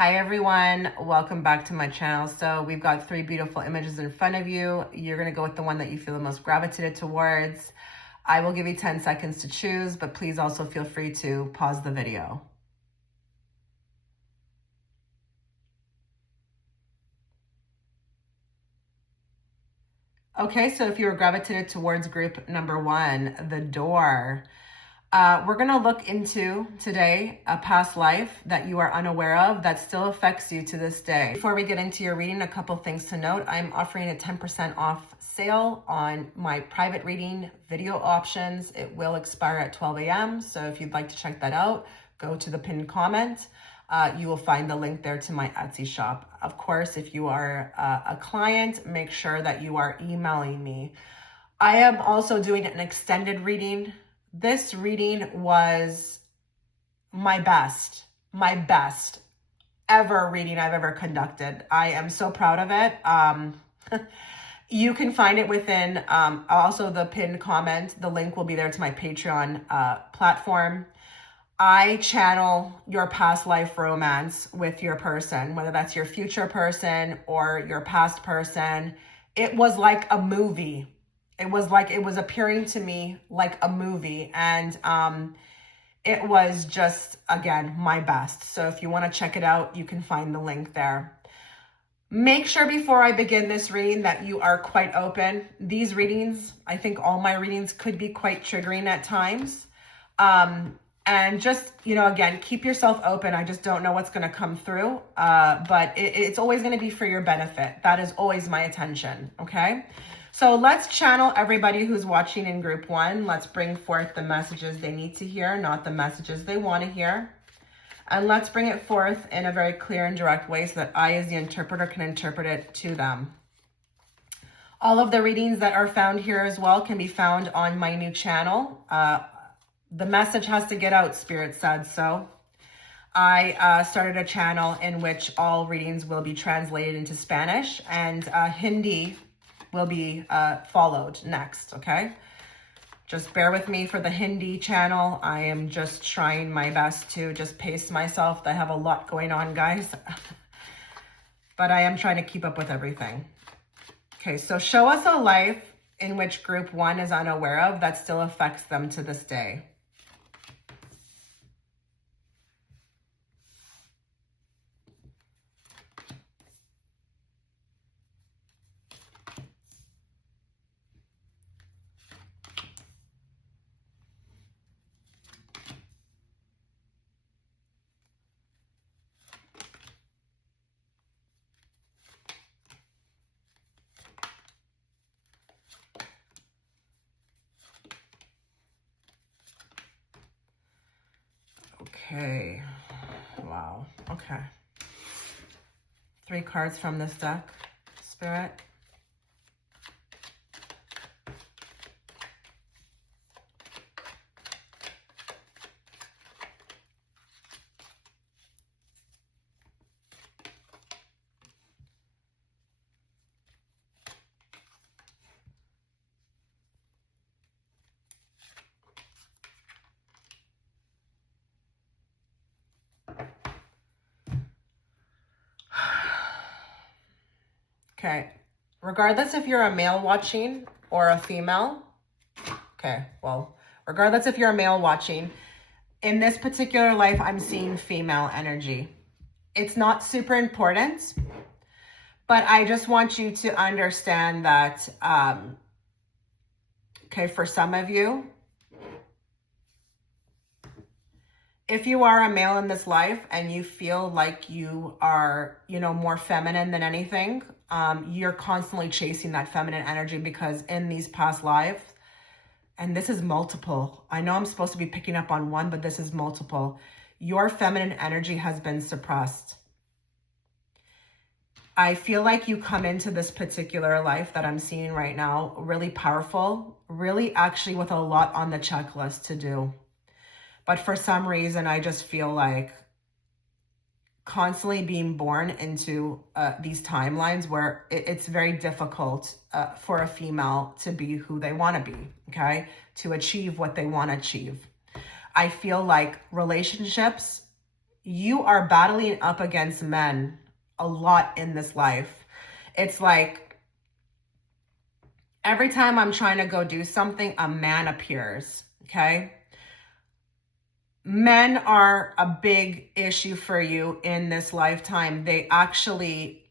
Hi everyone, welcome back to my channel. So we've got three beautiful images in front of you. You're gonna go with the one that you feel the most gravitated towards. I will give you 10 seconds to choose, but please also feel free to pause the video. Okay, so if you were gravitated towards group number one, the door. We're going to look into today a past life that you are unaware of that still affects you to this day. Before we get into your reading, a couple things to note. I'm offering a 10% off sale on my private reading video options. It will expire at 12 a.m. So if you'd like to check that out, go to the pinned comment. You will find the link there to my Etsy shop. Of course, if you are a client, make sure that you are emailing me. I am also doing an extended reading. This reading was my best ever reading I've ever conducted. I am so proud of it. You can find it within also the pinned comment. The link will be there to my Patreon platform. I channel your past life romance with your person, whether that's your future person or your past person. It was like a movie. It was appearing to me like a movie, and it was just, again, my best. So if you want to check it out, you can find the link there. Make sure before I begin this reading that you are quite open. These readings, I think all my readings could be quite triggering at times. And just, again, keep yourself open. I just don't know what's going to come through, but it's always going to be for your benefit. That is always my intention, okay? So let's channel everybody who's watching in group one. Let's bring forth the messages they need to hear, not the messages they want to hear. And let's bring it forth in a very clear and direct way so that I, as the interpreter, can interpret it to them. All of the readings that are found here as well can be found on my new channel. The message has to get out, Spirit said so. I started a channel in which all readings will be translated into Spanish, and Hindi will be followed next, okay? Just bear with me for the Hindi channel. I am just trying my best to just pace myself. I have a lot going on, guys. But I am trying to keep up with everything. Okay, so show us a life in which group one is unaware of that still affects them to this day. Okay, wow, okay. 3 cards from this deck, Spirit. Okay, regardless if you're a male watching or a female, okay, well, regardless if you're a male watching, in this particular life, I'm seeing female energy. It's not super important, but I just want you to understand that, okay, for some of you, if you are a male in this life and you feel like you are, more feminine than anything, you're constantly chasing that feminine energy because in these past lives, and this is multiple. I know I'm supposed to be picking up on one, but this is multiple. Your feminine energy has been suppressed. I feel like you come into this particular life that I'm seeing right now really powerful, really actually with a lot on the checklist to do. But for some reason, I just feel like constantly being born into these timelines where it's very difficult for a female to be who they want to be, okay? To achieve what they want to achieve. I feel like relationships, you are battling up against men a lot in this life. It's like every time I'm trying to go do something, a man appears, okay? Men are a big issue for you in this lifetime. They actually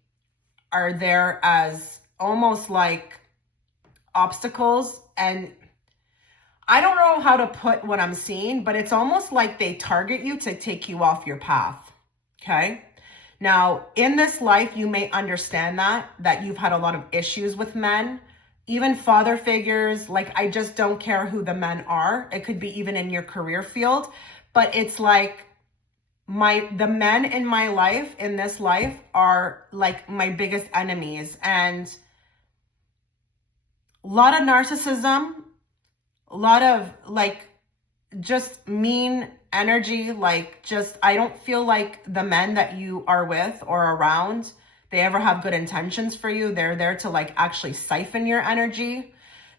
are there as almost like obstacles. And I don't know how to put what I'm seeing, but it's almost like they target you to take you off your path, okay? Now, in this life, you may understand that you've had a lot of issues with men, even father figures. Like, I just don't care who the men are. It could be even in your career field, but it's like the men in my life, in this life, are like my biggest enemies. And a lot of narcissism, a lot of like just mean energy. Like, just, I don't feel like the men that you are with or around, they ever have good intentions for you. They're there to like actually siphon your energy.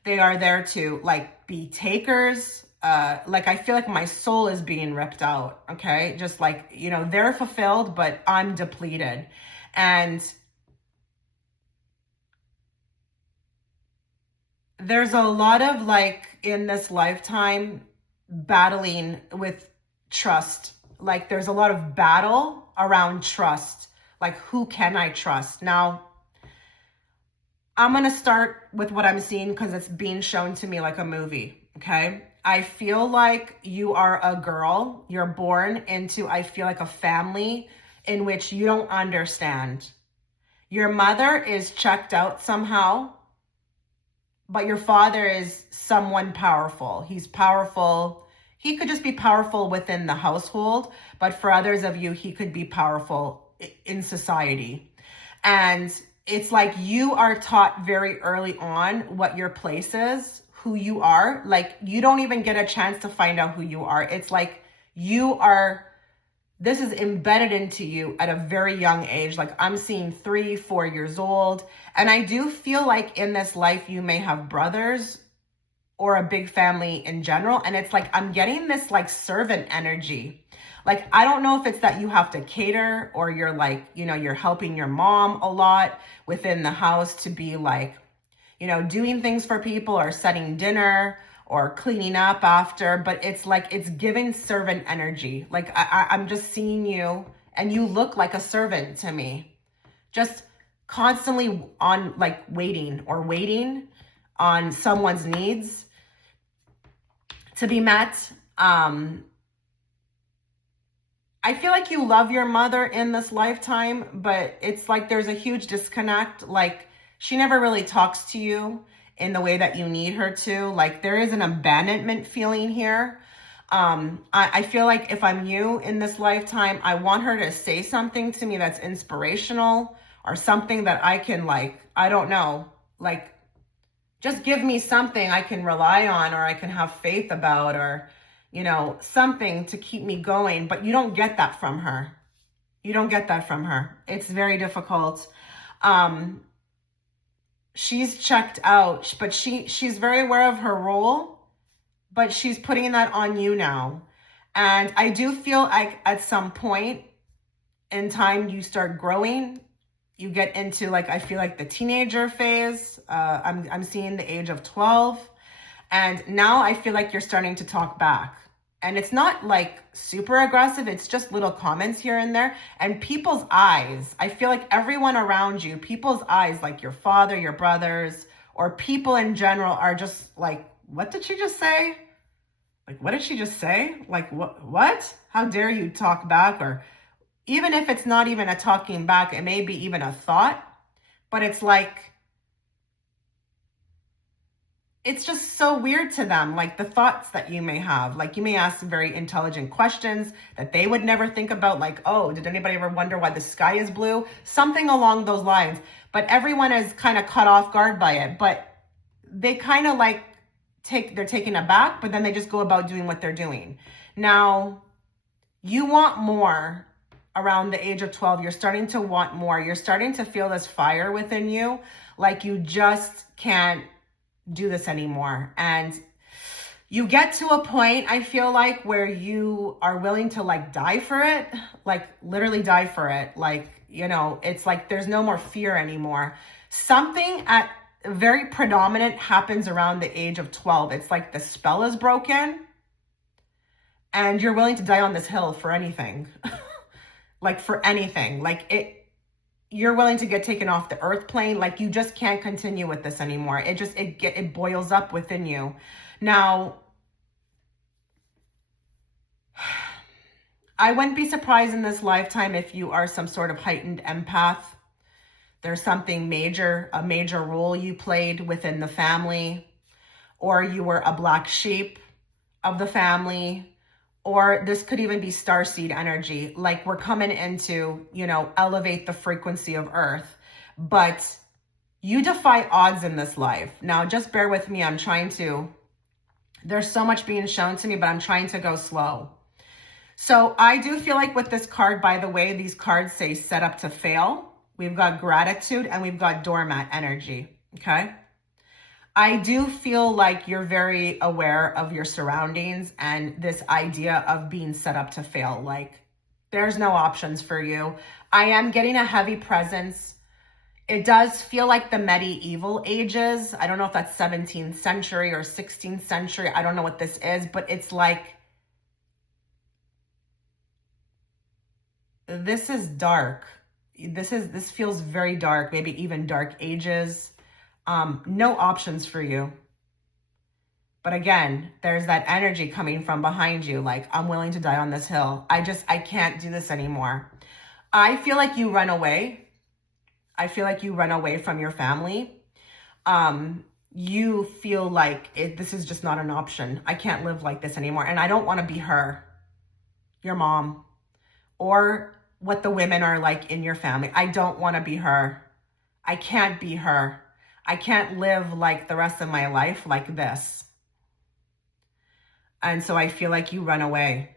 They are there to like be takers. Like, I feel like my soul is being ripped out. Okay. Just like, you know, they're fulfilled, but I'm depleted. And there's a lot of like in this lifetime battling with trust. Like, there's a lot of battle around trust. Like, who can I trust? Now, I'm going to start with what I'm seeing because it's being shown to me like a movie. Okay. I feel like you are a girl. You're born into, I feel like, a family in which you don't understand. Your mother is checked out somehow, but your father is someone powerful. He's powerful. He could just be powerful within the household, but for others of you, he could be powerful in society. And it's like you are taught very early on what your place is, who you are. Like, you don't even get a chance to find out who you are. It's like this is embedded into you at a very young age. Like, I'm seeing 3, 4 years old. And I do feel like in this life, you may have brothers or a big family in general. And it's like, I'm getting this like servant energy. Like, I don't know if it's that you have to cater or you're like, you know, you're helping your mom a lot within the house to be like, you know, doing things for people or setting dinner or cleaning up after, but it's like, it's giving servant energy. Like, I'm just seeing you and you look like a servant to me, just constantly on like waiting on someone's needs to be met. I feel like you love your mother in this lifetime, but it's like there's a huge disconnect. Like, she never really talks to you in the way that you need her to. Like, there is an abandonment feeling here. I feel like if I'm you in this lifetime, I want her to say something to me that's inspirational or something that I can like, I don't know, like, just give me something I can rely on or I can have faith about, or, you know, something to keep me going. But you don't get that from her. You don't get that from her. It's very difficult. She's checked out, but she's very aware of her role, but she's putting that on you now. And I do feel like at some point in time, you start growing. You get into like, I feel like the teenager phase. I'm seeing the age of 12. And now I feel like you're starting to talk back. And it's not like super aggressive. It's just little comments here and there. And people's eyes, I feel like everyone around you, people's eyes, like your father, your brothers, or people in general are just like, what did she just say? Like, what did she just say? Like, what? How dare you talk back? Or even if it's not even a talking back, it may be even a thought, but it's like, it's just so weird to them, like the thoughts that you may have. Like, you may ask very intelligent questions that they would never think about, like, oh, did anybody ever wonder why the sky is blue? Something along those lines. But everyone is kind of caught off guard by it. But they kind of like they're taken aback, but then they just go about doing what they're doing. Now, you want more around the age of 12. You're starting to want more. You're starting to feel this fire within you, like you just can't do this anymore. And you get to a point, I feel like, where you are willing to like die for it, like literally die for it. Like, you know, it's like there's no more fear anymore. Something at very predominant happens around the age of 12. It's like the spell is broken and you're willing to die on this hill for anything. Like for anything. Like you're willing to get taken off the earth plane. Like you just can't continue with this anymore. It boils up within you. Now, I wouldn't be surprised in this lifetime if you are some sort of heightened empath. There's something major, a major role you played within the family, or you were a black sheep of the family, or this could even be starseed energy. Like we're coming into, you know, elevate the frequency of earth, but you defy odds in this life. Now, just bear with me. There's so much being shown to me, but I'm trying to go slow. So I do feel like with this card, by the way, these cards say set up to fail. We've got gratitude and we've got doormat energy, okay? I do feel like you're very aware of your surroundings and this idea of being set up to fail. Like there's no options for you. I am getting a heavy presence. It does feel like the medieval ages. I don't know if that's 17th century or 16th century. I don't know what this is, but it's like, this is dark. This feels very dark, maybe even dark ages. No options for you. But again, there's that energy coming from behind you. Like, I'm willing to die on this hill. I can't do this anymore. I feel like you run away. I feel like you run away from your family. You feel like this is just not an option. I can't live like this anymore. And I don't want to be her, your mom, or what the women are like in your family. I don't want to be her. I can't be her. I can't live like the rest of my life like this. And so I feel like you run away.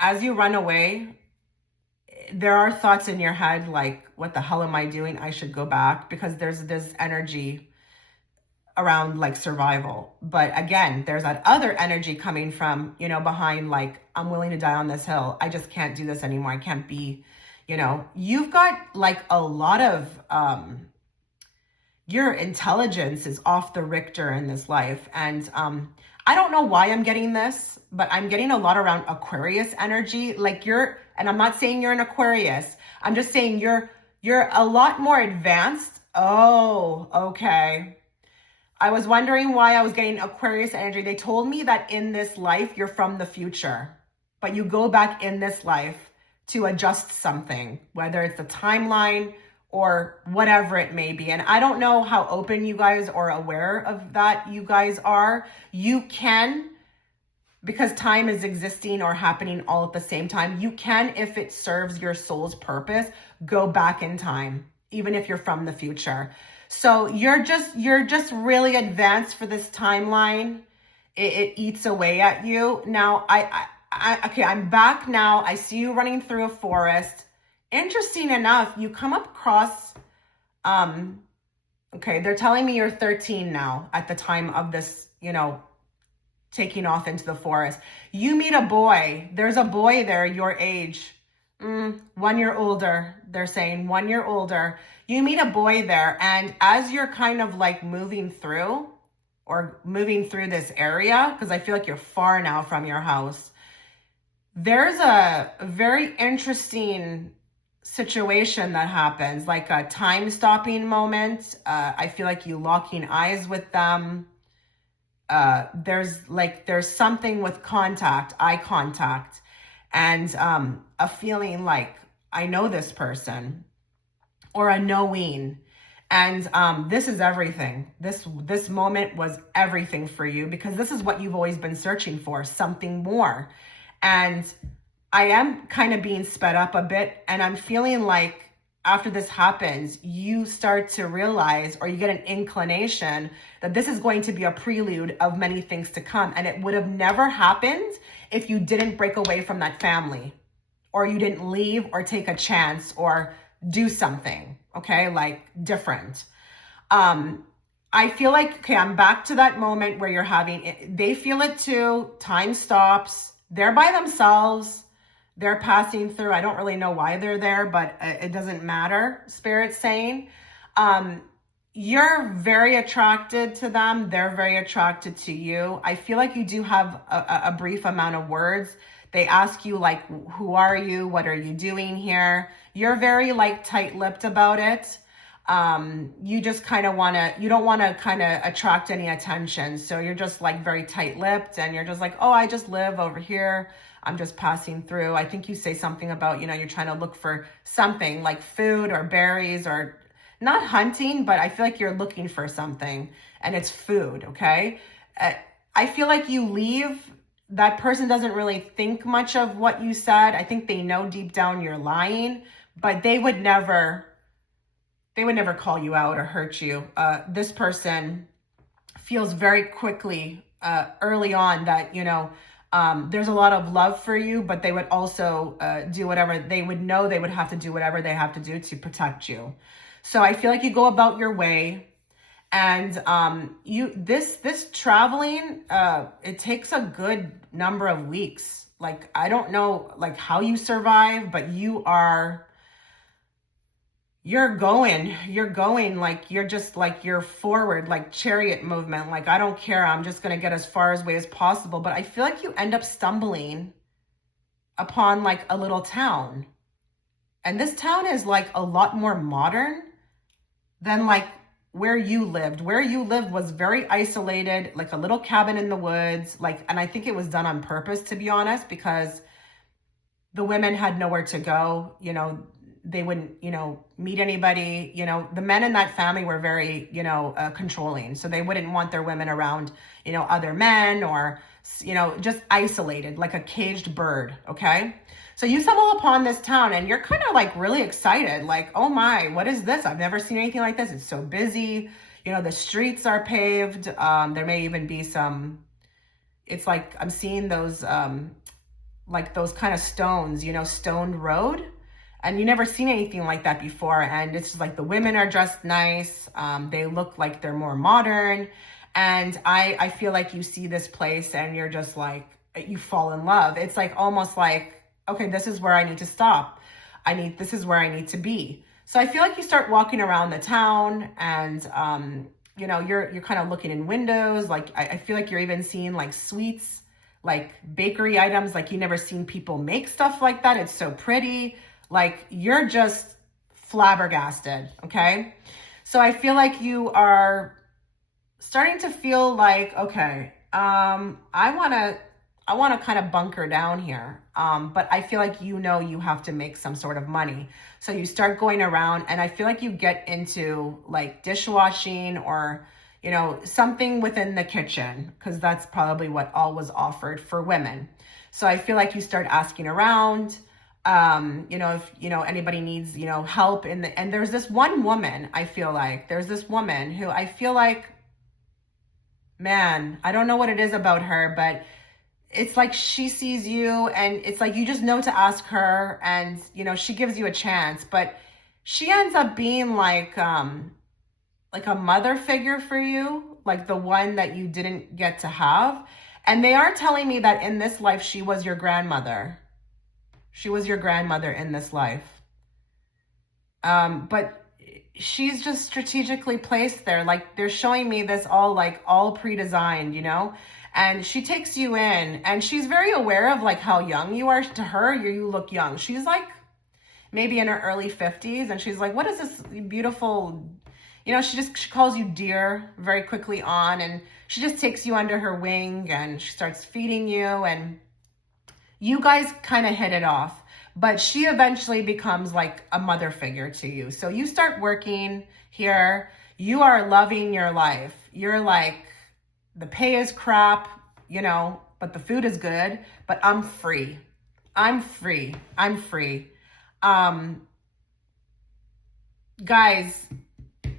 As you run away, there are thoughts in your head like, what the hell am I doing? I should go back, because there's this energy around like survival. But again, there's that other energy coming from, you know, behind, like, I'm willing to die on this hill. I just can't do this anymore. I can't be, you know, you've got like a lot of, your intelligence is off the Richter in this life. And I don't know why I'm getting this, but I'm getting a lot around Aquarius energy. Like and I'm not saying you're an Aquarius. I'm just saying you're a lot more advanced. Oh, okay. I was wondering why I was getting Aquarius energy. They told me that in this life, you're from the future, but you go back in this life to adjust something, whether it's a timeline or whatever it may be. And I don't know how open you guys or aware of that you guys are. You can, because time is existing or happening all at the same time, you can, if it serves your soul's purpose, go back in time, even if you're from the future. So you're just really advanced for this timeline. It eats away at you. Now, okay, I'm back now. I see you running through a forest. Interesting enough, you come across, okay, they're telling me you're 13 now at the time of this, you know, taking off into the forest. You meet a boy. There's a boy there your age. 1 year older. They're saying 1 year older. You meet a boy there, and as you're kind of like moving through this area, because I feel like you're far now from your house, there's a very interesting situation that happens, like a time-stopping moment. I feel like you locking eyes with them. There's something with eye contact, and a feeling like, I know this person, or a knowing. And this is everything. This moment was everything for you, because this is what you've always been searching for, something more. And I am kind of being sped up a bit, and I'm feeling like after this happens, you start to realize, or you get an inclination that this is going to be a prelude of many things to come. And it would have never happened if you didn't break away from that family, or you didn't leave or take a chance or do something, okay, like different. I feel like, okay, I'm back to that moment where you're having it. They feel it too. Time stops. They're by themselves. They're passing through. I don't really know why they're there, but it doesn't matter. Spirit's saying, um, you're very attracted to them. They're very attracted to you. I feel like you do have a brief amount of words. They ask you like, who are you? What are you doing here? You're very like tight-lipped about it. You just kind of want to, you don't want to kind of attract any attention. So you're just like very tight-lipped and you're just like, oh, I just live over here. I'm just passing through. I think you say something about, you're trying to look for something like food or berries or not hunting, but I feel like you're looking for something and it's food. Okay. I feel like you leave. That person doesn't really think much of what you said. I think they know deep down you're lying, but they would never call you out or hurt you. This person feels very quickly, early on that, there's a lot of love for you, but they would also do whatever they would know they would have to do whatever they have to do to protect you. So I feel like you go about your way, and this traveling, it takes a good number of weeks. Like, I don't know like how you survive, but you're going like you're just like you're forward, like chariot movement. Like, I don't care. I'm just going to get as far away as possible. But I feel like you end up stumbling upon like a little town. And this town is like a lot more modern than like where you lived. Where you lived was very isolated, like a little cabin in the woods. Like, and I think it was done on purpose, to be honest, because the women had nowhere to go. They wouldn't, meet anybody. The men in that family were very, controlling. So they wouldn't want their women around, other men or, just isolated, like a caged bird. Okay. So you stumble upon this town and you're kind of like really excited. Like, oh my, what is this? I've never seen anything like this. It's so busy. The streets are paved. There may even be it's like, I'm seeing those, like those kind of stones, stoned road. And you never seen anything like that before. And it's just like the women are dressed nice. They look like they're more modern. And I feel like you see this place and you're just like, you fall in love. It's like almost like, okay, this is where I need to stop. This is where I need to be. So I feel like you start walking around the town and, you're kind of looking in windows. Like, I feel like you're even seeing like sweets, like bakery items. Like, you never seen people make stuff like that. It's so pretty. Like, you're just flabbergasted, okay? So I feel like you are starting to feel like, okay, I want to kind of bunker down here. But I feel like you have to make some sort of money. So you start going around and I feel like you get into like dishwashing or, something within the kitchen, because that's probably what all was offered for women. So I feel like you start asking around, if, anybody needs, help and there's this one woman, I feel like there's this woman who I feel like, man, I don't know what it is about her, but it's like she sees you and it's like, you just know to ask her and, she gives you a chance, but she ends up being like a mother figure for you, like the one that you didn't get to have. And they are telling me that in this life, she was your grandmother. She was your grandmother in this life. But she's just strategically placed there. Like, they're showing me this all pre-designed, and she takes you in and she's very aware of like how young you are. To her, you look young. She's like maybe in her early 50s and she's like, what is this beautiful, she calls you dear very quickly on, and she just takes you under her wing and she starts feeding you, and you guys kind of hit it off, but she eventually becomes like a mother figure to you. So you start working here. You are loving your life. You're like, the pay is crap, but the food is good, but I'm free. I'm free. I'm free. Guys,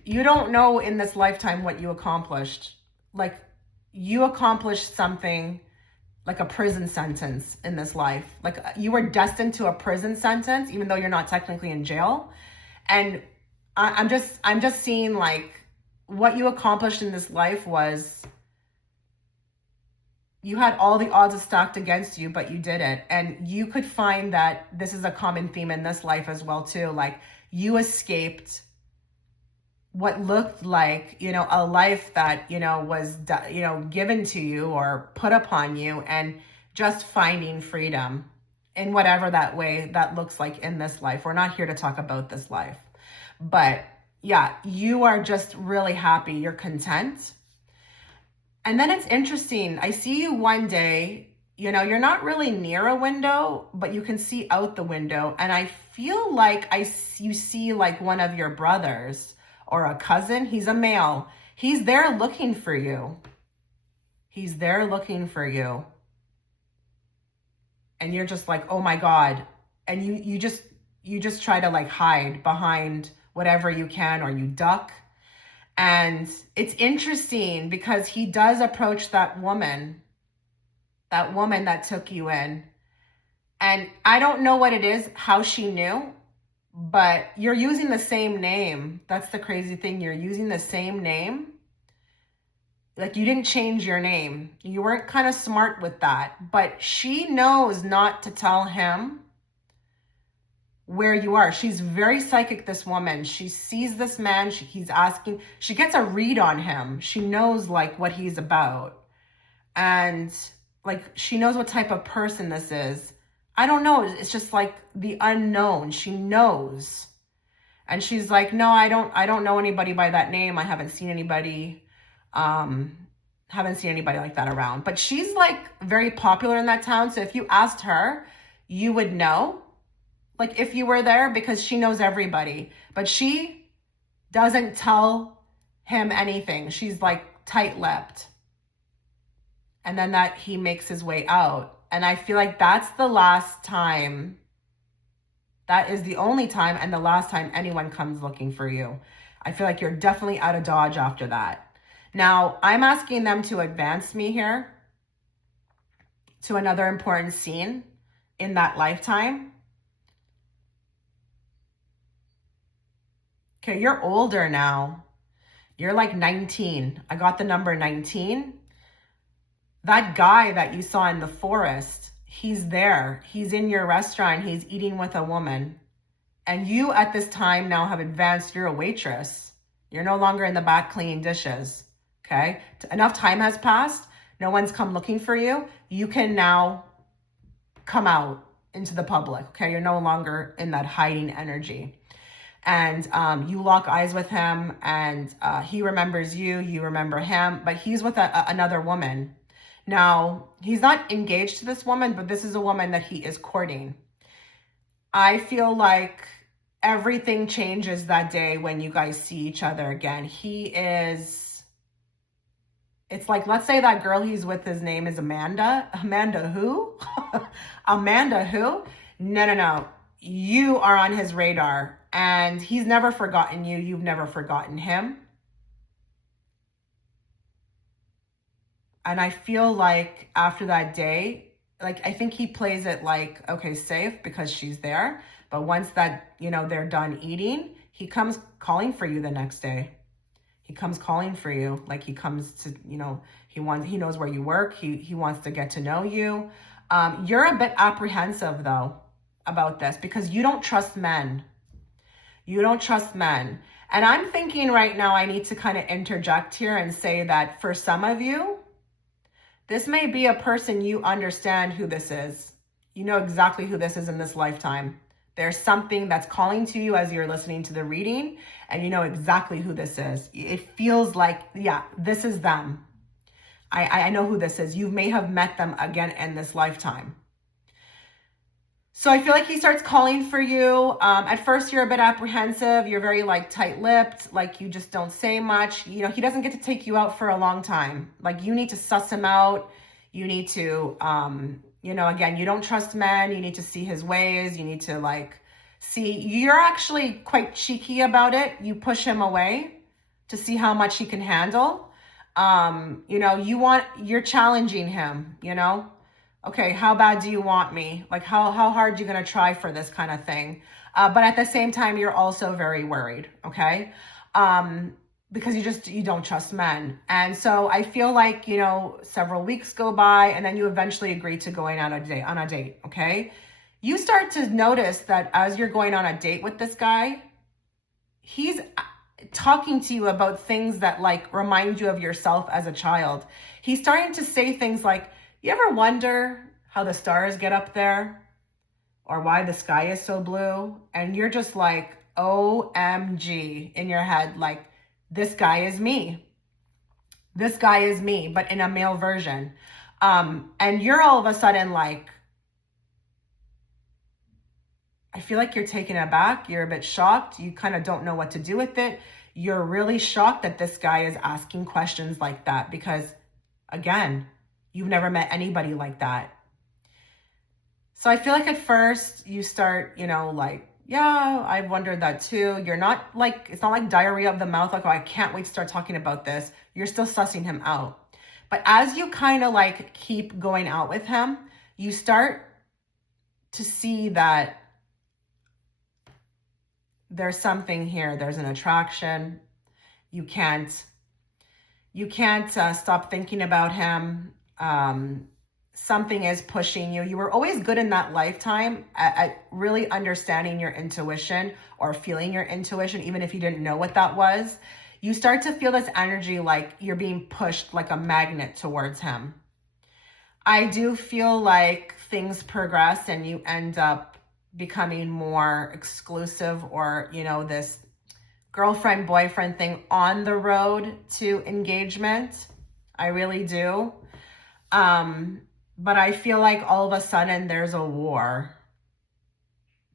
you don't know in this lifetime what you accomplished. Like, you accomplished something like a prison sentence in this life. Like, you were destined to a prison sentence, even though you're not technically in jail. And I'm just seeing like what you accomplished in this life was you had all the odds stacked against you, but you did it. And you could find that this is a common theme in this life as well, too. Like, you escaped what looked like, a life that, was, given to you or put upon you, and just finding freedom in whatever that way that looks like in this life. We're not here to talk about this life. But yeah, you are just really happy. You're content. And then it's interesting. I see you one day, you're not really near a window, but you can see out the window. And I feel like you see like one of your brothers or a cousin. He's a male. He's there looking for you. He's there looking for you. And you're just like, oh my God. And you just try to like hide behind whatever you can, or you duck. And it's interesting because he does approach that woman that took you in. And I don't know what it is, how she knew, but you're using the same name. That's the crazy thing. You're using the same name. Like, you didn't change your name. You weren't kind of smart with that. But she knows not to tell him where you are. She's very psychic, this woman. She sees this man. He's asking. She gets a read on him. She knows like what he's about. And like, she knows what type of person this is. I don't know. It's just like the unknown. She knows. And she's like, no, I don't know anybody by that name. I haven't seen anybody like that around. But she's like very popular in that town. So if you asked her, you would know, like, if you were there, because she knows everybody. But she doesn't tell him anything. She's like tight-lipped. And then that he makes his way out. And I feel like that's the last time. That is the only time and the last time anyone comes looking for you. I feel like you're definitely out of Dodge after that. Now, I'm asking them to advance me here to another important scene in that lifetime. Okay, you're older now. You're like 19. I got the number 19. That guy that you saw in the forest, he's there. He's in your restaurant. He's eating with a woman. And you at this time now have advanced. You're a waitress. You're no longer in the back cleaning dishes. Okay? Enough time has passed. No one's come looking for you. You can now come out into the public. Okay? You're no longer in that hiding energy. And you lock eyes with him, and he remembers you. You remember him. But he's with another woman. Now, he's not engaged to this woman, but this is a woman that he is courting. I feel like everything changes that day when you guys see each other again. It's like, let's say that girl he's with, his name is Amanda. Amanda who? Amanda who? No. You are on his radar, and he's never forgotten you. You've never forgotten him. And I feel like after that day, like, I think he plays it like, okay, safe because she's there. But once that, they're done eating, he comes calling for you the next day. He comes calling for you. Like, he comes to, he knows where you work. He wants to get to know you. You're a bit apprehensive though about this because you don't trust men. You don't trust men. And I'm thinking right now, I need to kind of interject here and say that for some of you, this may be a person you understand who this is. You know exactly who this is in this lifetime. There's something that's calling to you as you're listening to the reading, and you know exactly who this is. It feels like, yeah, this is them. I know who this is. You may have met them again in this lifetime. So I feel like he starts calling for you. At first, you're a bit apprehensive. You're very like tight-lipped, like you just don't say much. He doesn't get to take you out for a long time. Like, you need to suss him out. You need to, again, you don't trust men. You need to see his ways. You need to see, you're actually quite cheeky about it. You push him away to see how much he can handle. You're challenging him, Okay, how bad do you want me? Like, how hard are you going to try for this kind of thing? But at the same time, you're also very worried, okay? because you don't trust men. And so I feel like, several weeks go by and then you eventually agree to going on a date, okay? You start to notice that as you're going on a date with this guy, he's talking to you about things that like remind you of yourself as a child. He's starting to say things like, you ever wonder how the stars get up there or why the sky is so blue? And you're just like, OMG in your head, like, this guy is me. This guy is me, but in a male version. And you're all of a sudden like, I feel like you're taken aback. You're a bit shocked. You kind of don't know what to do with it. You're really shocked that this guy is asking questions like that because, again, you've never met anybody like that. So I feel like at first you start, like, yeah, I've wondered that too. You're not like, it's not like diarrhea of the mouth, like, oh, I can't wait to start talking about this. You're still sussing him out. But as you kind of like keep going out with him, you start to see that there's something here. There's an attraction. You can't stop thinking about him. Something is pushing you. You were always good in that lifetime at really understanding your intuition or feeling your intuition, even if you didn't know what that was. You start to feel this energy like you're being pushed like a magnet towards him. I do feel like things progress and you end up becoming more exclusive or, this girlfriend, boyfriend thing on the road to engagement. I really do. But I feel like all of a sudden there's a war.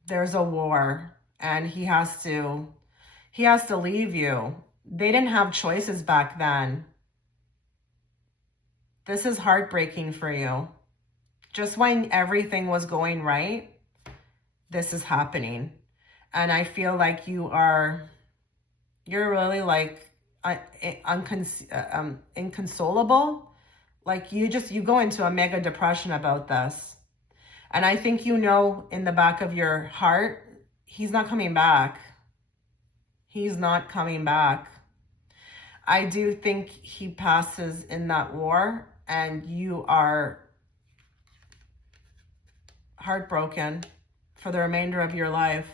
There's a war and he has to leave you. They didn't have choices back then. This is heartbreaking for you. Just when everything was going right, this is happening. And I feel like you're really like inconsolable. Like you go into a mega depression about this. And I think in the back of your heart, he's not coming back. He's not coming back. I do think he passes in that war and you are heartbroken for the remainder of your life.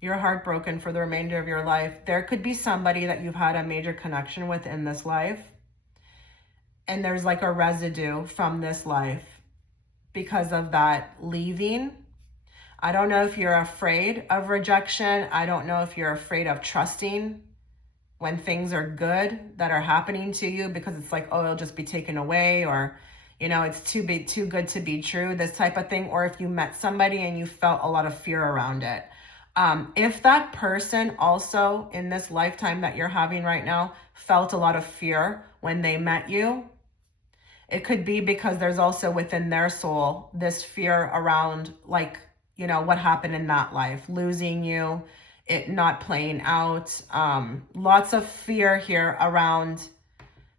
You're heartbroken for the remainder of your life. There could be somebody that you've had a major connection with in this life. And there's like a residue from this life because of that leaving. I don't know if you're afraid of rejection. I don't know if you're afraid of trusting when things are good that are happening to you because it's like, oh, it'll just be taken away or, it's too good to be true, this type of thing. Or if you met somebody and you felt a lot of fear around it. If that person also in this lifetime that you're having right now felt a lot of fear when they met you, it could be because there's also within their soul this fear around like, what happened in that life, losing you, it not playing out. Lots of fear here around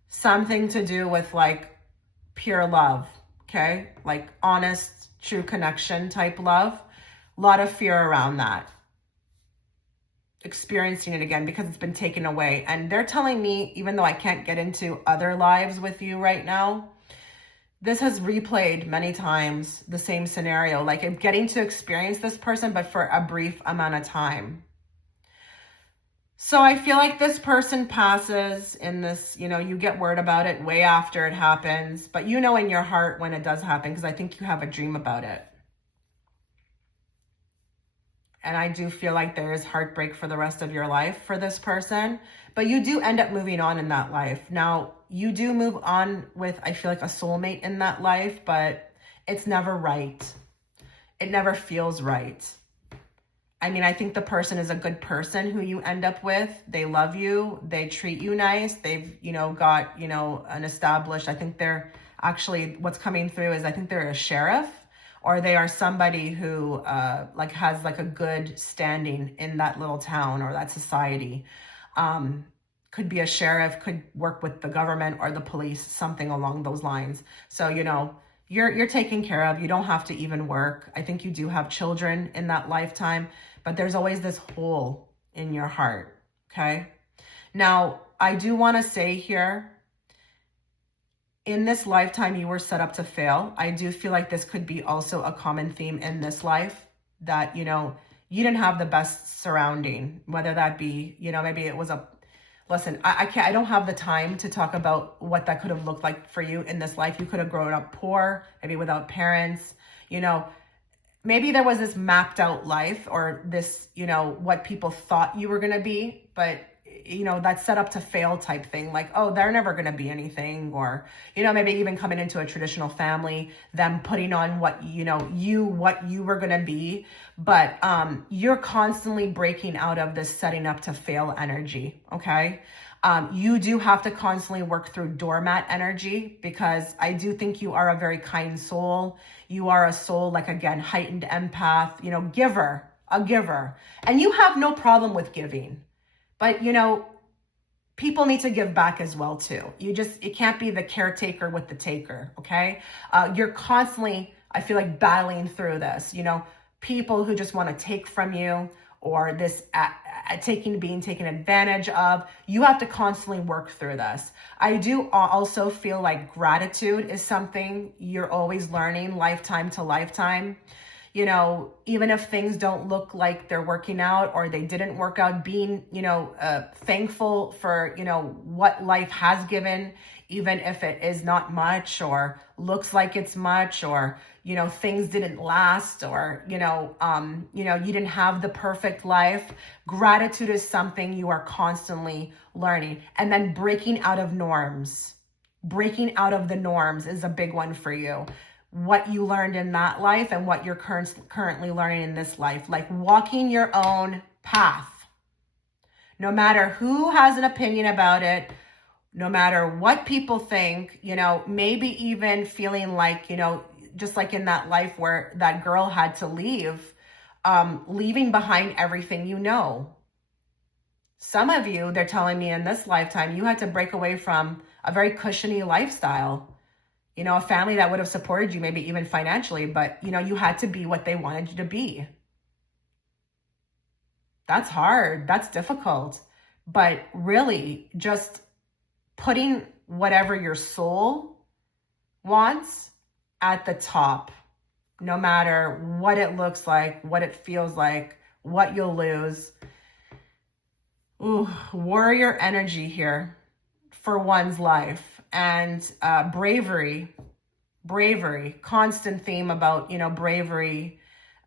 something to do with like pure love, okay? Like honest, true connection type love. A lot of fear around that. Experiencing it again because it's been taken away. And they're telling me, even though I can't get into other lives with you right now, this has replayed many times, the same scenario. Like I'm getting to experience this person, but for a brief amount of time. So I feel like this person passes in this, you get word about it way after it happens, but in your heart when it does happen, because I think you have a dream about it. And I do feel like there is heartbreak for the rest of your life for this person, but you do end up moving on in that life. Now, you do move on with, I feel like, a soulmate in that life, but it's never right. It never feels right. I mean, I think the person is a good person who you end up with. They love you. They treat you nice. They've, got, an established, I think they're actually, what's coming through is I think they're a sheriff. Or they are somebody who has like a good standing in that little town or that society. Could be a sheriff, could work with the government or the police, something along those lines. So, you're taken care of. You don't have to even work. I think you do have children in that lifetime, but there's always this hole in your heart. Okay. Now, I do want to say here, in this lifetime, you were set up to fail. I do feel like this could be also a common theme in this life, that, you know, you didn't have the best surrounding, whether that be, you know, maybe it was a, listen, I don't have the time to talk about what that could have looked like for you in this life. You could have grown up poor, maybe without parents, you know, maybe there was this mapped out life, or this, you know, what people thought you were going to be, but you know, that set up to fail type thing, like, oh, they're never going to be anything. Or, you know, maybe even coming into a traditional family, them putting on what, you know, what you were going to be. But you're constantly breaking out of this setting up to fail energy. Okay. You do have to constantly work through doormat energy, because I do think you are a very kind soul. You are a soul, like, again, heightened empath, you know, a giver, and you have no problem with giving. But, you know, people need to give back as well, too. It can't be the caretaker with the taker, okay? You're constantly, I feel like, battling through this, you know, people who just want to take from you, or this being taken advantage of. You have to constantly work through this. I do also feel like gratitude is something you're always learning, lifetime to lifetime. You know, even if things don't look like they're working out, or they didn't work out, being, you know, thankful for, you know, what life has given, even if it is not much, or looks like it's much, or, you know, things didn't last, or, you know, you didn't have the perfect life. Gratitude is something you are constantly learning. And then breaking out of norms. Breaking out of the norms is a big one for you. What you learned in that life and what you're currently learning in this life, like walking your own path. No matter who has an opinion about it, no matter what people think, you know, maybe even feeling like, you know, just like in that life where that girl had to leave, leaving behind everything you know. Some of you, they're telling me in this lifetime, you had to break away from a very cushiony lifestyle. You know, a family that would have supported you, maybe even financially, but, you know, you had to be what they wanted you to be. That's hard. That's difficult. But really, just putting whatever your soul wants at the top, no matter what it looks like, what it feels like, what you'll lose. Ooh, warrior energy here for one's life. And bravery, constant theme about, you know, bravery,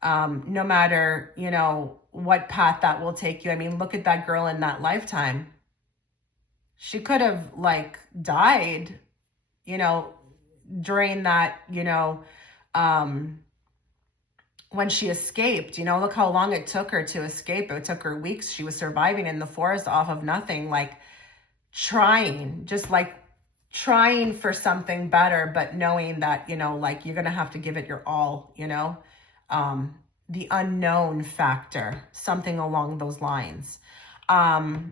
no matter, you know, what path that will take you. I mean, look at that girl in that lifetime. She could have, like, died, you know, during that, you know, when she escaped. You know, look how long it took her to escape. It took her weeks. She was surviving in the forest off of nothing, like trying for something better, but knowing that, you know, like, you're going to have to give it your all, you know, the unknown factor, something along those lines. I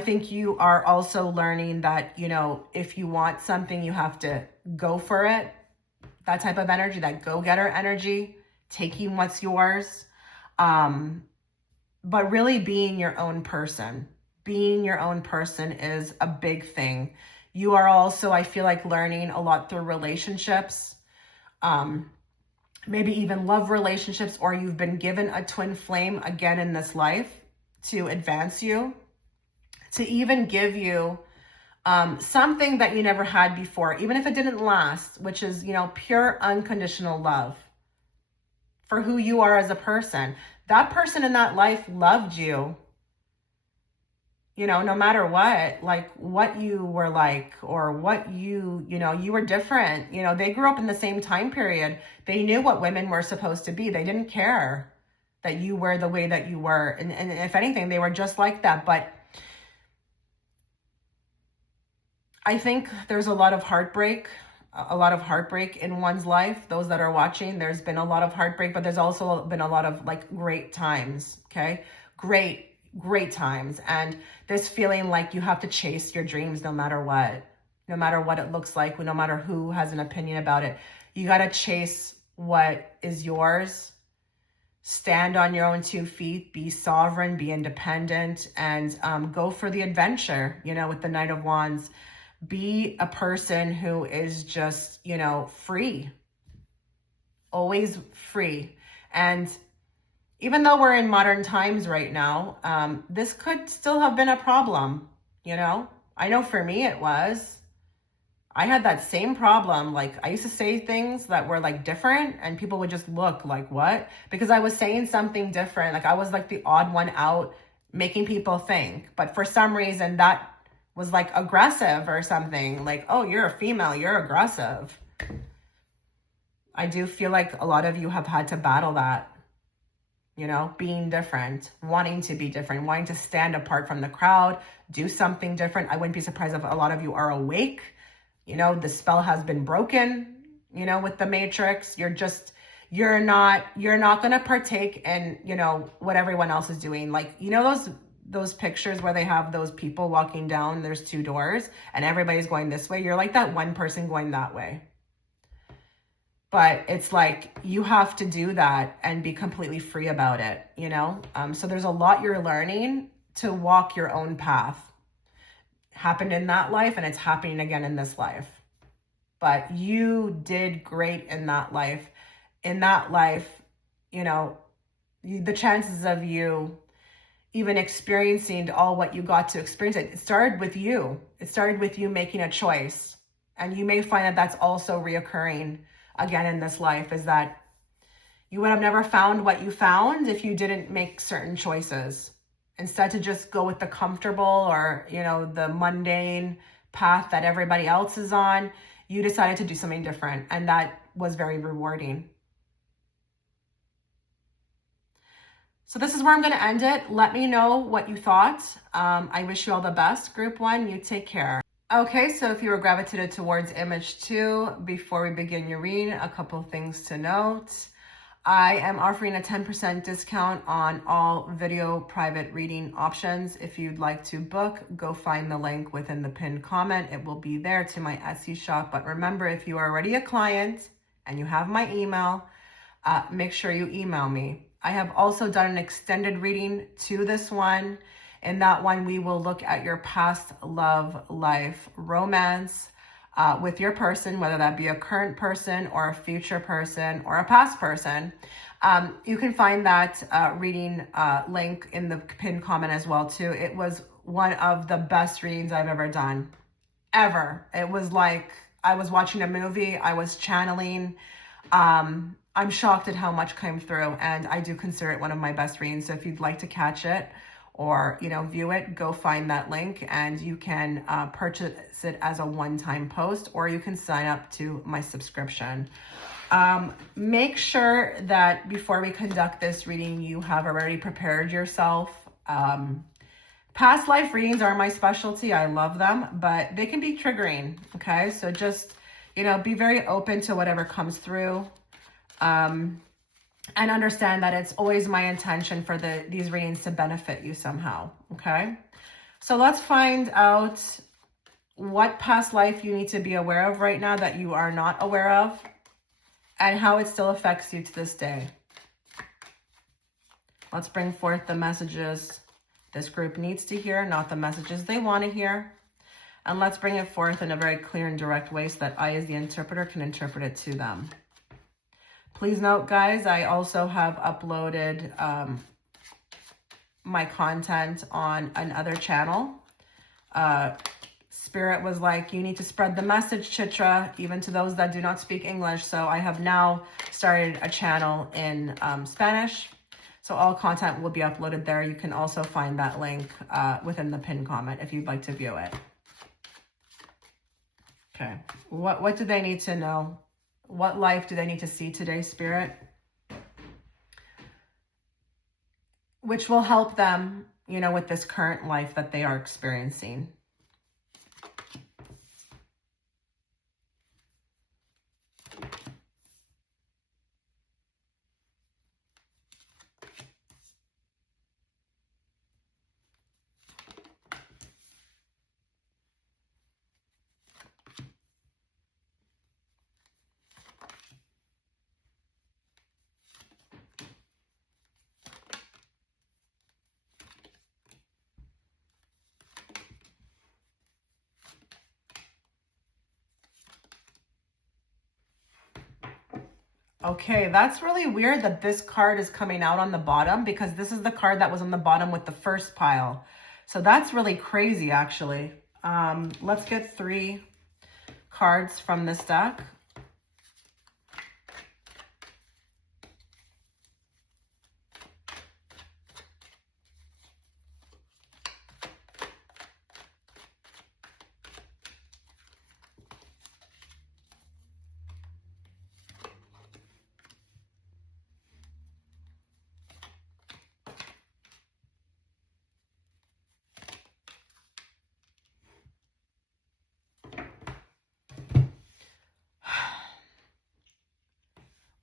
think you are also learning that, you know, if you want something, you have to go for it. That type of energy, that go-getter energy, taking what's yours. But really being your own person. Being your own person is a big thing. You are also, I feel like, learning a lot through relationships. Maybe even love relationships, or you've been given a twin flame again in this life to advance you, to even give you something that you never had before, even if it didn't last, which is, you know, pure unconditional love for who you are as a person. That person in that life loved you, you know, no matter what, like what you were like, or what you know, you were different. You know, they grew up in the same time period. They knew what women were supposed to be. They didn't care that you were the way that you were. And if anything, they were just like that. But I think there's a lot of heartbreak in one's life. Those that are watching, there's been a lot of heartbreak, but there's also been a lot of, like, great times. Okay. Great times. And this feeling like you have to chase your dreams no matter what it looks like, no matter who has an opinion about it. You got to chase what is yours. stand on your own 2 feet, be sovereign, be independent, and go for the adventure, with the Knight of Wands. Be a person who is just, free, always free. And even though we're in modern times right now, this could still have been a problem, I know for me it was. I had that same problem. Like, I used to say things that were like different and people would just look like, what? Because I was saying something different. Like, I was like the odd one out, making people think. But for some reason that was like aggressive or something. Like, oh, you're a female, you're aggressive. I do feel like a lot of you have had to battle that, being different, wanting to be different, wanting to stand apart from the crowd, do something different. I wouldn't be surprised if a lot of you are awake. The spell has been broken, with the Matrix. You're not going to partake in, what everyone else is doing. Like, those pictures where they have those people walking down, there's 2 doors and everybody's going this way. You're like that one person going that way. But it's like, you have to do that and be completely free about it, So there's a lot you're learning to walk your own path. Happened in that life and it's happening again in this life. But you did great in that life. In that life, the chances of you even experiencing all what you got to experience, it started with you. It started with you making a choice. And you may find that that's also reoccurring again in this life, is that you would have never found what you found if you didn't make certain choices. Instead to just go with the comfortable or, the mundane path that everybody else is on, you decided to do something different. And that was very rewarding. So this is where I'm going to end it. Let me know what you thought. I wish you all the best. Group 1, you take care. Okay, so if you were gravitated towards image 2, before we begin your reading, a couple things to note. I am offering a 10% discount on all video private reading options. If you'd like to book, go find the link within the pinned comment. It will be there to my Etsy shop. But remember, if you are already a client and you have my email, make sure you email me. I have also done an extended reading to this one. In that one, we will look at your past love life romance with your person, whether that be a current person or a future person or a past person. You can find that reading link in the pinned comment as well too. It was one of the best readings I've ever done, ever. It was like I was watching a movie, I was channeling. I'm shocked at how much came through, and I do consider it one of my best readings. So if you'd like to catch it or view it, go find that link, and you can purchase it as a one-time post, or you can sign up to my subscription. Make sure that before we conduct this reading, you have already prepared yourself. Past life readings are my specialty. I love them, but they can be triggering. Okay, so just be very open to whatever comes through. And understand that it's always my intention for these readings to benefit you somehow, okay? So let's find out what past life you need to be aware of right now that you are not aware of, and how it still affects you to this day. Let's bring forth the messages this group needs to hear, not the messages they want to hear. And let's bring it forth in a very clear and direct way so that I, as the interpreter, can interpret it to them. Please note, guys, I also have uploaded my content on another channel. Spirit was like, you need to spread the message, Chitra, even to those that do not speak English. So I have now started a channel in Spanish. So all content will be uploaded there. You can also find that link within the pinned comment if you'd like to view it. Okay, what do they need to know? What life do they need to see today, Spirit? Which will help them, with this current life that they are experiencing. Okay, that's really weird that this card is coming out on the bottom, because this is the card that was on the bottom with the first pile. So that's really crazy, actually. Let's get 3 cards from this deck.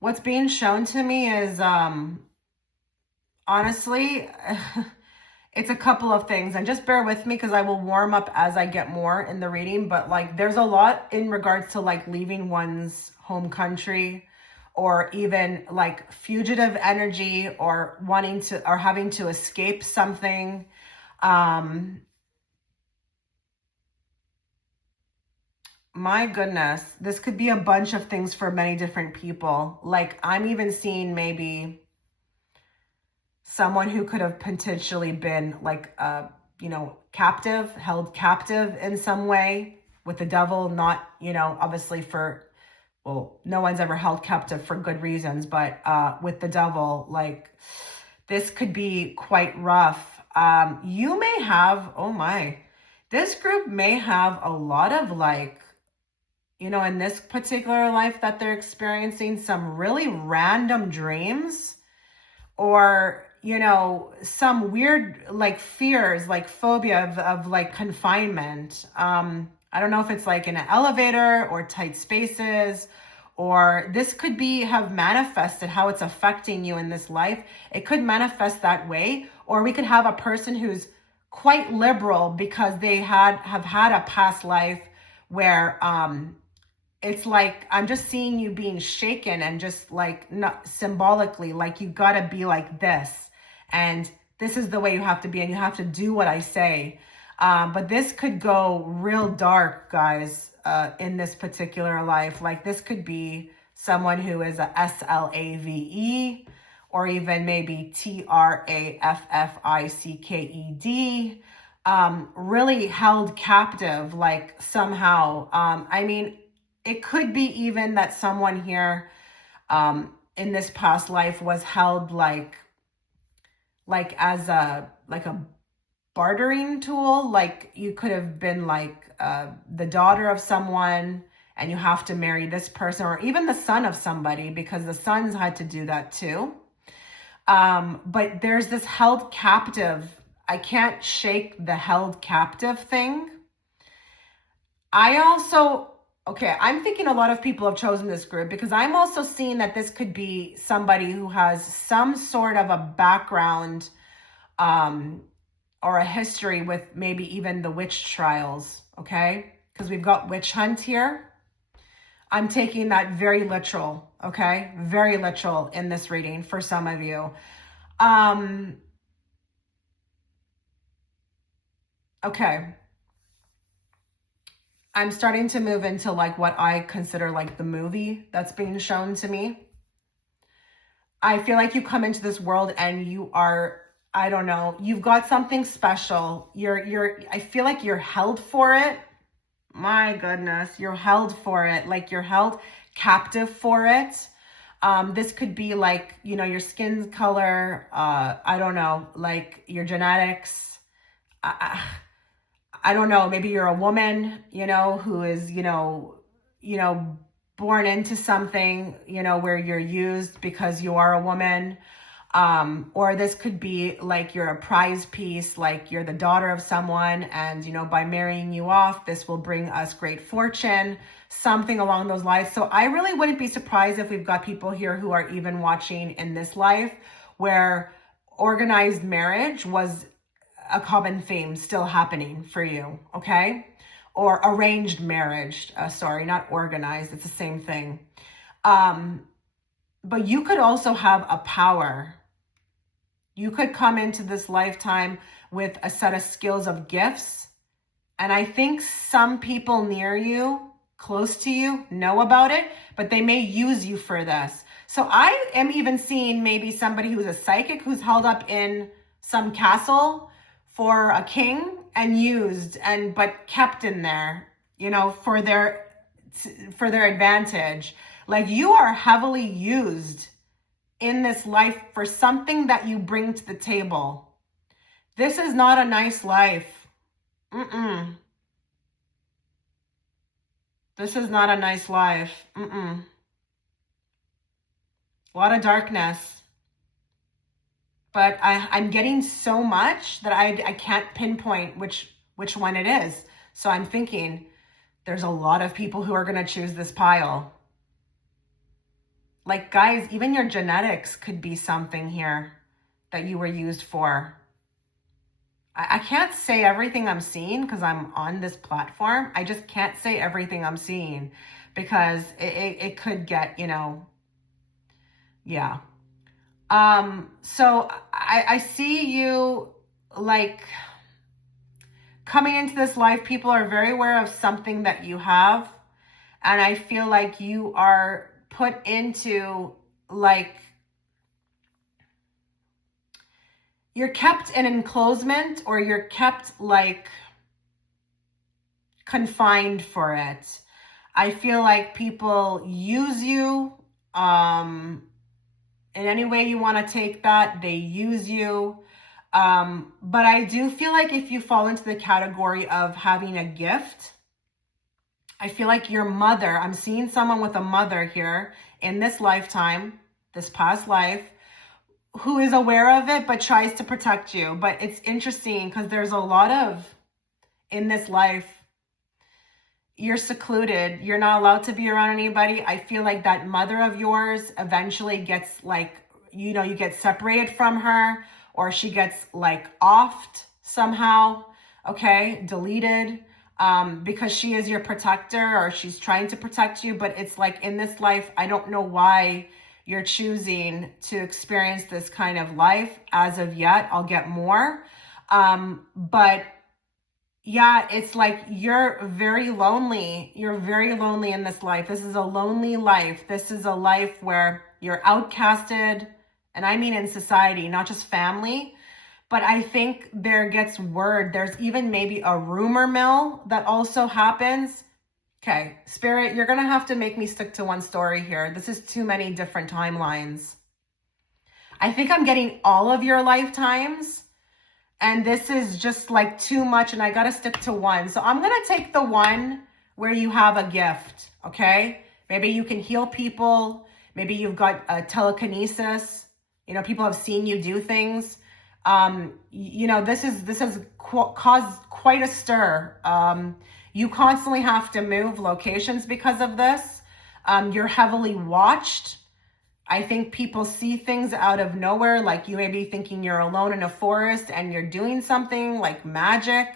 What's being shown to me is, honestly, it's a couple of things, and just bear with me because I will warm up as I get more in the reading. But like, there's a lot in regards to like leaving one's home country, or even like fugitive energy, or wanting to, or having to escape something. My goodness, this could be a bunch of things for many different people. Like, I'm even seeing maybe someone who could have potentially been like, captive, held captive in some way with the devil, not, obviously for, well, no one's ever held captive for good reasons, but with the devil, like, this could be quite rough. You may have, oh my, this group may have a lot of like, in this particular life that they're experiencing, some really random dreams, or, some weird like fears, like phobia of like confinement. I don't know if it's like in an elevator or tight spaces, or this could be have manifested how it's affecting you in this life. It could manifest that way, or we could have a person who's quite liberal because they have had a past life where it's like, I'm just seeing you being shaken, and just like, not symbolically, like, you gotta be like this, and this is the way you have to be, and you have to do what I say. But this could go real dark, guys, in this particular life. Like, this could be someone who is a SLAVE, or even maybe TRAFFICKED, really held captive, like somehow. I mean, it could be even that someone here in this past life was held like as a bartering tool. Like, you could have been like the daughter of someone, and you have to marry this person, or even the son of somebody, because the sons had to do that too. But there's this held captive. I can't shake the held captive thing. Okay, I'm thinking a lot of people have chosen this group because I'm also seeing that this could be somebody who has some sort of a background or a history with maybe even the witch trials, okay? Because we've got witch hunt here. I'm taking that very literal, okay? Very literal in this reading for some of you. Okay. I'm starting to move into like what I consider like the movie that's being shown to me. I feel like you come into this world and you are, I don't know, you've got something special. I feel like you're held for it. My goodness, you're held for it. Like, you're held captive for it. This could be like, your skin color, I don't know, like your genetics. I don't know, maybe you're a woman, who is, born into something, where you're used because you are a woman. Or this could be like you're a prize piece, like you're the daughter of someone, and, by marrying you off, this will bring us great fortune, something along those lines. So I really wouldn't be surprised if we've got people here who are even watching in this life where organized marriage was a common theme still happening for you, okay? Or arranged marriage, sorry, not organized, it's the same thing. But you could also have a power. You could come into this lifetime with a set of skills of gifts. And I think some people near you, close to you, know about it, but they may use you for this. So I am even seeing maybe somebody who's a psychic who's held up in some castle for a king and used but kept in there, for their advantage. Like, you are heavily used in this life for something that you bring to the table. This is not a nice life. This is not a nice life. A lot of darkness. But I'm getting so much that I can't pinpoint which one it is. So I'm thinking there's a lot of people who are going to choose this pile. Like, guys, even your genetics could be something here that you were used for. I can't say everything I'm seeing because I'm on this platform. I just can't say everything I'm seeing because it could get, yeah. So I see you, like, coming into this life. People are very aware of something that you have. And I feel like you are put into, like, you're kept in enclosement, or you're kept, like, confined for it. I feel like people use you, in any way you want to take that, they use you. But I do feel like if you fall into the category of having a gift, I feel like your mother, I'm seeing someone with a mother here in this lifetime, this past life, who is aware of it but tries to protect you. But it's interesting because there's a lot of, in this life, you're secluded. You're not allowed to be around anybody. I feel like that mother of yours eventually gets, like, you get separated from her, or she gets, like, offed somehow, okay, deleted, because she is your protector, or she's trying to protect you. But it's like, in this life, I don't know why you're choosing to experience this kind of life as of yet. I'll get more. But yeah, it's like you're very lonely. You're very lonely in this life. This is a lonely life. This is a life where you're outcasted. And I mean in society, not just family. But I think there gets word. There's even maybe a rumor mill that also happens. Okay, Spirit, you're going to have to make me stick to one story here. This is too many different timelines. I think I'm getting all of your lifetimes. And this is just, like, too much, and I got to stick to one. So I'm going to take the one where you have a gift, okay? Maybe you can heal people. Maybe you've got a telekinesis. People have seen you do things. This has caused quite a stir. You constantly have to move locations because of this. You're heavily watched. I think people see things out of nowhere, like you may be thinking you're alone in a forest and you're doing something like magic,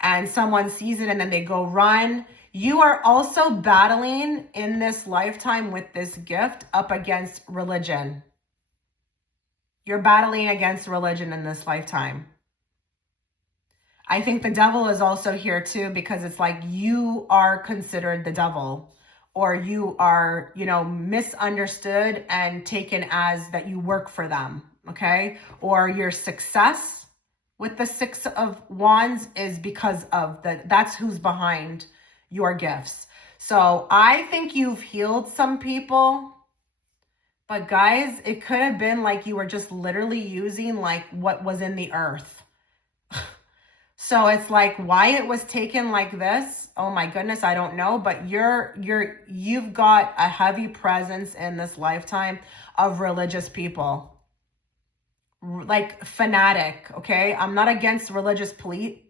and someone sees it and then they go run. You are also battling in this lifetime with this gift up against religion. You're battling against religion in this lifetime. I think the devil is also here too, because it's like you are considered the devil, or you are, misunderstood and taken as that you work for them, okay? Or your success with the Six of Wands is because of that's who's behind your gifts. So I think you've healed some people, but guys, it could have been like you were just literally using, like, what was in the earth. So it's like, why it was taken like this, oh my goodness, I don't know. But you've got a heavy presence in this lifetime of religious people, like fanatic. Okay, I'm not against religious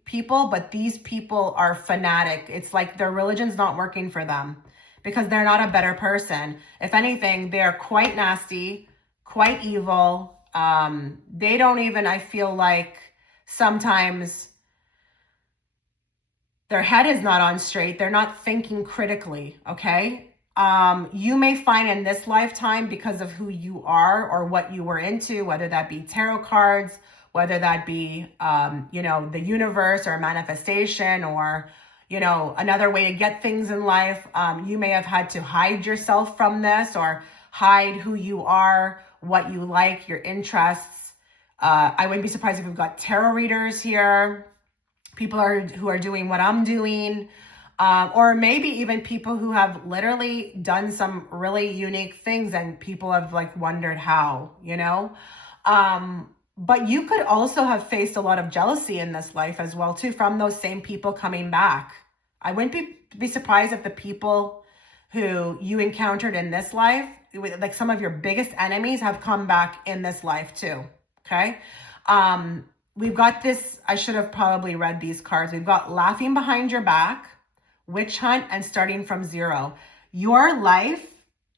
people, but these people are fanatic. It's like their religion's not working for them because they're not a better person. If anything, they're quite nasty, quite evil. They don't even, I feel like sometimes their head is not on straight. They're not thinking critically, okay? You may find in this lifetime, because of who you are or what you were into, whether that be tarot cards, whether that be, the universe or manifestation, or, another way to get things in life. You may have had to hide yourself from this, or hide who you are, what you like, your interests. I wouldn't be surprised if we've got tarot readers here, people who are doing what I'm doing, or maybe even people who have literally done some really unique things and people have like wondered how, you know? But you could also have faced a lot of jealousy in this life as well too, from those same people coming back. I wouldn't be surprised if the people who you encountered in this life, like some of your biggest enemies, have come back in this life too. Okay. We've got this, I should have probably read these cards. We've got laughing behind your back, witch hunt, and starting from zero. Your life,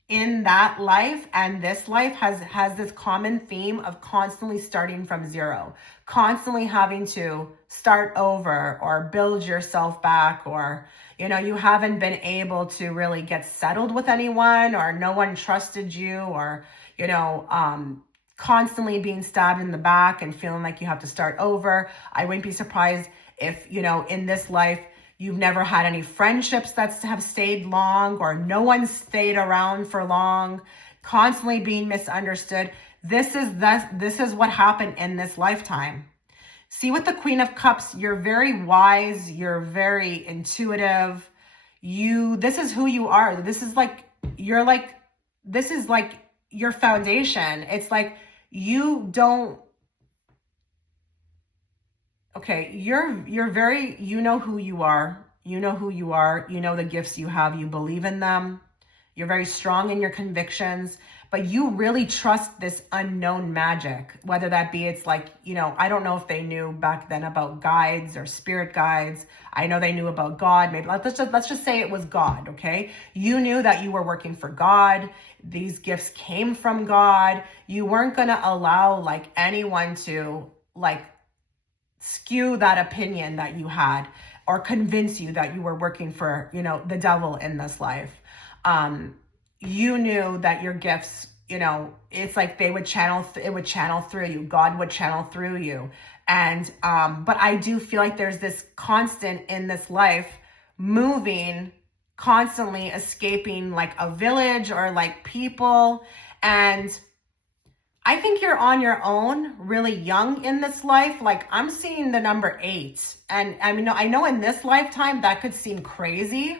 in that life and this life, has this common theme of constantly starting from zero, constantly having to start over or build yourself back, or, you know, you haven't been able to really get settled with anyone, or no one trusted you, or, you know, constantly being stabbed in the back and feeling like you have to start over. I wouldn't be surprised if, you know, in this life, you've never had any friendships that have stayed long, or no one stayed around for long, constantly being misunderstood. This is what happened in this lifetime. See, with the Queen of Cups, you're very wise, you're very intuitive. This is who you are. This is like your foundation. It's like you don't. Okay, you're very, you know who you are. You know who you are. You know the gifts you have. You believe in them. You're very strong in your convictions, but you really trust this unknown magic, whether that be, it's like, you know, I don't know if they knew back then about guides or spirit guides. I know they knew about God. Maybe let's just say it was God. Okay. You knew that you were working for God. These gifts came from God. You weren't going to allow like anyone to like skew that opinion that you had, or convince you that you were working for, you know, the devil in this life. You knew that your gifts, you know, it's like they would channel, it would channel through you. God would channel through you. And, but I do feel like there's this constant in this life, moving, constantly escaping like a village or like people. And I think you're on your own, really young in this life. Like I'm seeing the number 8. And I mean, I know in this lifetime that could seem crazy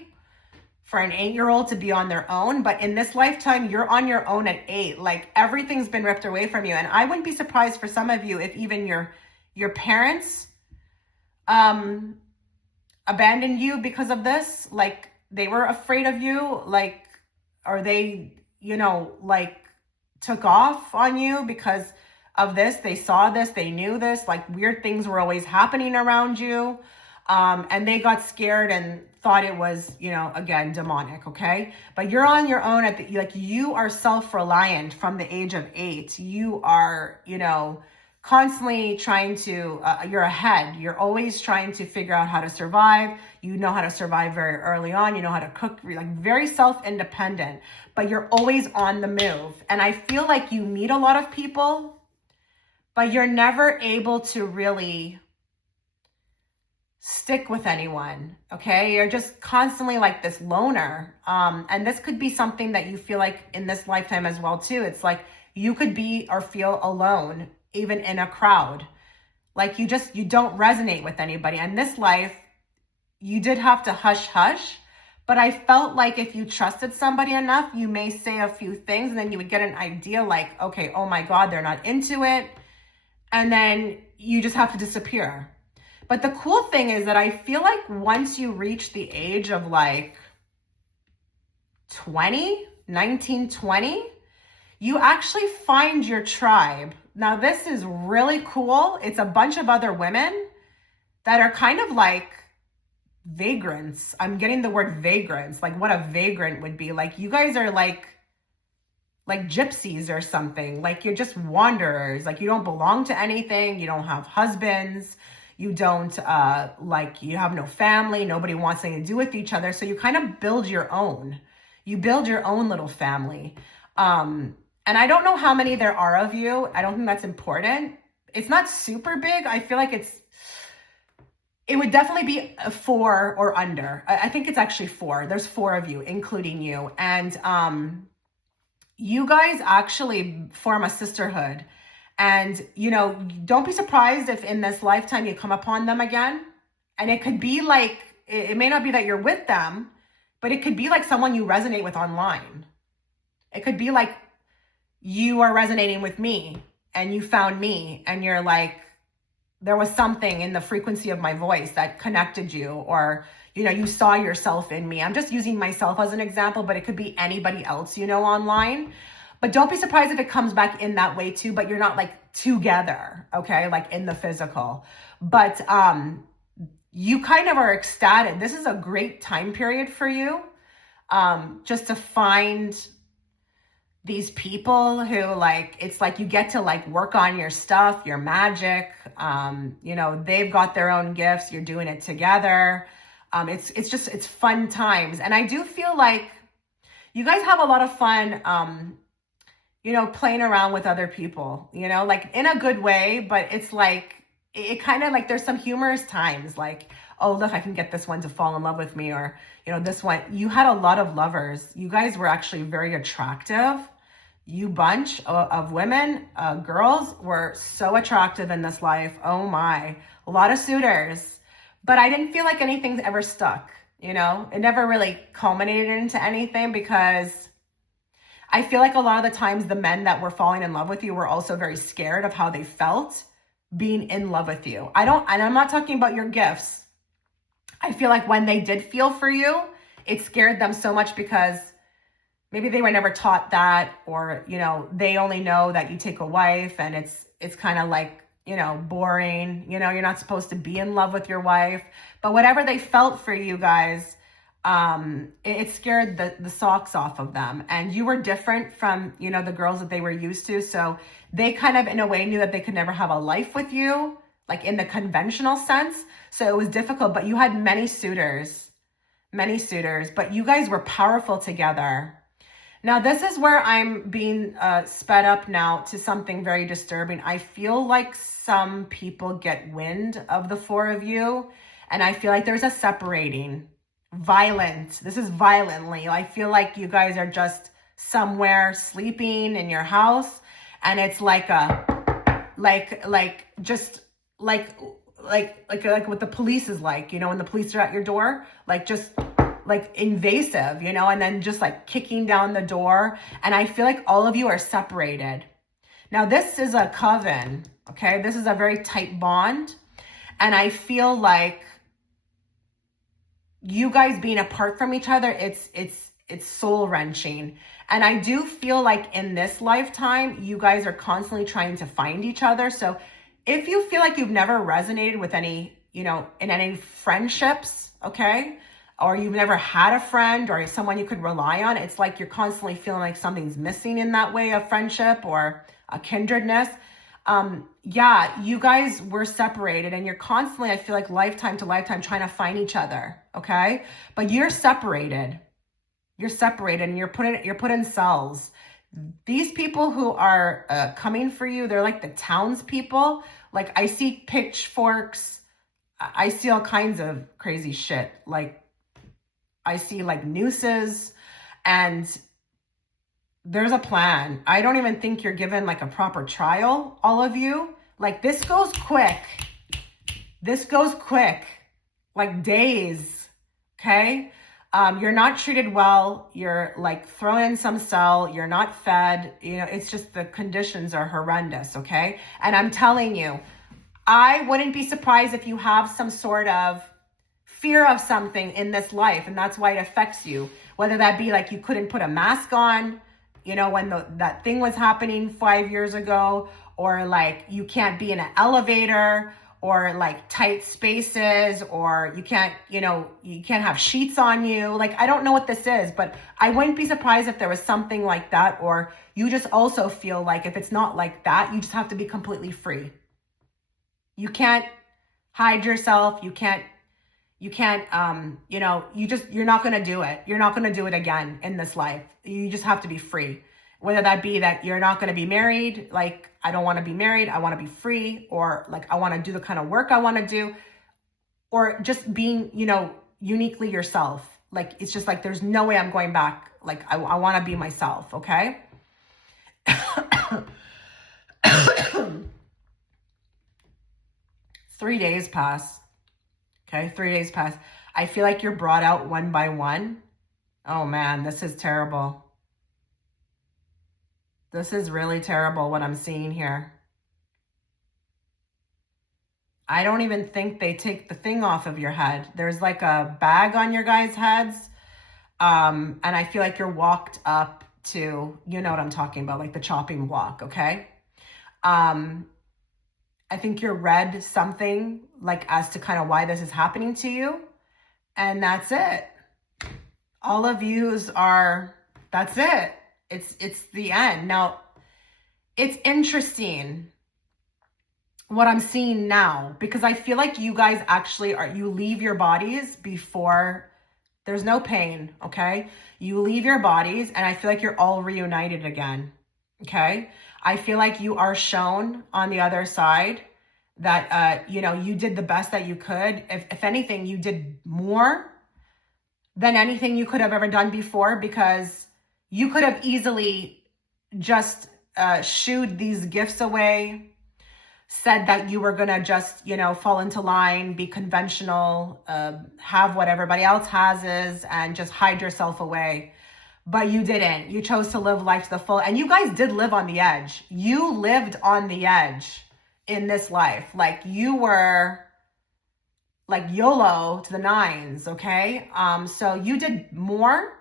for an 8-year-old to be on their own. But in this lifetime, you're on your own at 8. Like everything's been ripped away from you. And I wouldn't be surprised for some of you if even your parents abandoned you because of this. Like they were afraid of you, like, or they, you know, like took off on you because of this. They saw this, they knew this, like weird things were always happening around you. And they got scared and thought it was, you know, again, demonic. Okay. But you're on your own like you are self-reliant from the age of 8. You are, you know, constantly trying to, you're ahead. You're always trying to figure out how to survive. You know how to survive very early on. You know how to cook, you're like very self-independent, but you're always on the move. And I feel like you meet a lot of people, but you're never able to really stick with anyone. Okay. You're just constantly like this loner. And this could be something that you feel like in this lifetime as well too. It's like you could be or feel alone, even in a crowd. Like you don't resonate with anybody. And this life, you did have to hush hush, but I felt like if you trusted somebody enough, you may say a few things and then you would get an idea like, okay, oh my God, they're not into it. And then you just have to disappear. But the cool thing is that I feel like once you reach the age of like 19, 20, you actually find your tribe. Now, this is really cool. It's a bunch of other women that are kind of like vagrants. I'm getting the word vagrants, like what a vagrant would be. Like you guys are like gypsies or something. Like you're just wanderers. Like you don't belong to anything. You don't have husbands. You don't, like you have no family. Nobody wants anything to do with each other. So you kind of build your own. You build your own little family. And I don't know how many there are of you. I don't think that's important. It's not super big. I feel like it would definitely be a 4 or under. I think it's actually 4. There's 4 of you, including you. And you guys actually form a sisterhood. And, don't be surprised if in this lifetime you come upon them again. And it could be like, it may not be that you're with them, but it could be like someone you resonate with online. It could be like you are resonating with me and you found me and you're like, there was something in the frequency of my voice that connected you, or, you saw yourself in me. I'm just using myself as an example, but it could be anybody else, online. But don't be surprised if it comes back in that way too, but you're not like together, okay? Like in the physical. But you kind of are ecstatic. This is a great time period for you, just to find these people who like, it's like you get to like work on your stuff, your magic. They've got their own gifts. You're doing it together. It's fun times. And I do feel like you guys have a lot of fun, playing around with other people, like in a good way, but it's like, it kind of like, there's some humorous times like, oh, look, I can get this one to fall in love with me. Or, this one, you had a lot of lovers. You guys were actually very attractive. You bunch of women, girls were so attractive in this life. Oh my, a lot of suitors, but I didn't feel like anything's ever stuck. It never really culminated into anything, because I feel like a lot of the times the men that were falling in love with you were also very scared of how they felt being in love with you. And I'm not talking about your gifts. I feel like when they did feel for you, it scared them so much because maybe they were never taught that, or, they only know that you take a wife and it's kind of like, boring, you're not supposed to be in love with your wife, but whatever they felt for you guys, it scared the socks off of them. And you were different from, the girls that they were used to. So they kind of, in a way, knew that they could never have a life with you, like in the conventional sense. So it was difficult, but you had many suitors, but you guys were powerful together. Now, this is where I'm being sped up now to something very disturbing. I feel like some people get wind of the four of you, and I feel like there's a separating. This is violently. I feel like you guys are just somewhere sleeping in your house, and it's like what the police is like, when the police are at your door, like just like invasive, and then just like kicking down the door. And I feel like all of you are separated. Now, this is a coven, okay? This is a very tight bond. And I feel like you guys being apart from each other, it's soul wrenching. And I do feel like in this lifetime, you guys are constantly trying to find each other. So if you feel like you've never resonated with any, in any friendships, okay, or you've never had a friend or someone you could rely on, it's like you're constantly feeling like something's missing in that way of friendship or a kindredness. You guys were separated, and you're constantly, I feel like, lifetime to lifetime trying to find each other, okay? But you're separated. And you're put in cells. These people who are coming for you, they're like the townspeople. Like, I see pitchforks. I see all kinds of crazy shit. Like, I see like nooses, and there's a plan. I don't even think you're given like a proper trial, all of you. Like, this goes quick. Like days, okay? You're not treated well. You're like thrown in some cell. You're not fed. It's just the conditions are horrendous, okay? And I'm telling you, I wouldn't be surprised if you have some sort of fear of something in this life, and that's why it affects you. Whether that be like you couldn't put a mask on, when that thing was happening 5 years ago, or like you can't be in an elevator, or like tight spaces, or you can't have sheets on you. Like, I don't know what this is, but I wouldn't be surprised if there was something like that. Or you just also feel like if it's not like that, you just have to be completely free. You can't hide yourself. You can't, you're not going to do it. You're not going to do it again in this life. You just have to be free. Whether that be that you're not going to be married, like, I don't want to be married, I want to be free, or like, I want to do the kind of work I want to do, or just being, uniquely yourself. Like, it's just like, there's no way I'm going back. Like, I want to be myself. Okay. 3 days pass. Okay, 3 days pass. I feel like you're brought out one by one. Oh man, this is terrible. This is really terrible what I'm seeing here. I don't even think they take the thing off of your head. There's like a bag on your guys' heads. And I feel like you're walked up to, you know what I'm talking about, like the chopping block, okay? I think you're read something like as to kind of why this is happening to you. And that's it. All of yous are, that's it. It's the end. Now, it's interesting what I'm seeing now, because I feel like you guys actually are, you leave your bodies before, there's no pain, okay? You leave your bodies and I feel like you're all reunited again, okay? I feel like you are shown on the other side that, you know, you did the best that you could. If anything, you did more than anything you could have ever done before, because you could have easily just shooed these gifts away, said that you were gonna just, you know, fall into line, be conventional, have what everybody else has is, and just hide yourself away. But you didn't. You chose to live life to the full. And you guys did live on the edge. You lived on the edge in this life. Like you were like YOLO to the nines, okay? So you did more.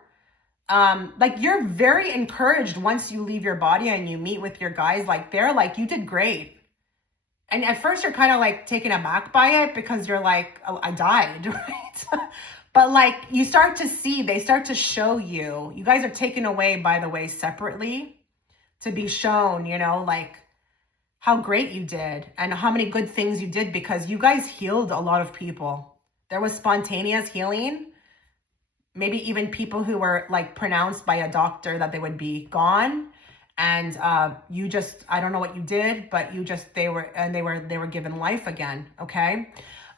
Like you're very encouraged once you leave your body and you meet with your guys, like they're like, you did great. And at first you're kind of like taken aback by it because you're like, oh, I died, right? But like you start to see, they start to show you, you guys are taken away, by the way, separately to be shown, you know, like how great you did and how many good things you did, because you guys healed a lot of people. There was spontaneous healing. Maybe even people who were like pronounced by a doctor that they would be gone. And you just, I don't know what you did, but you just, they were given life again, okay?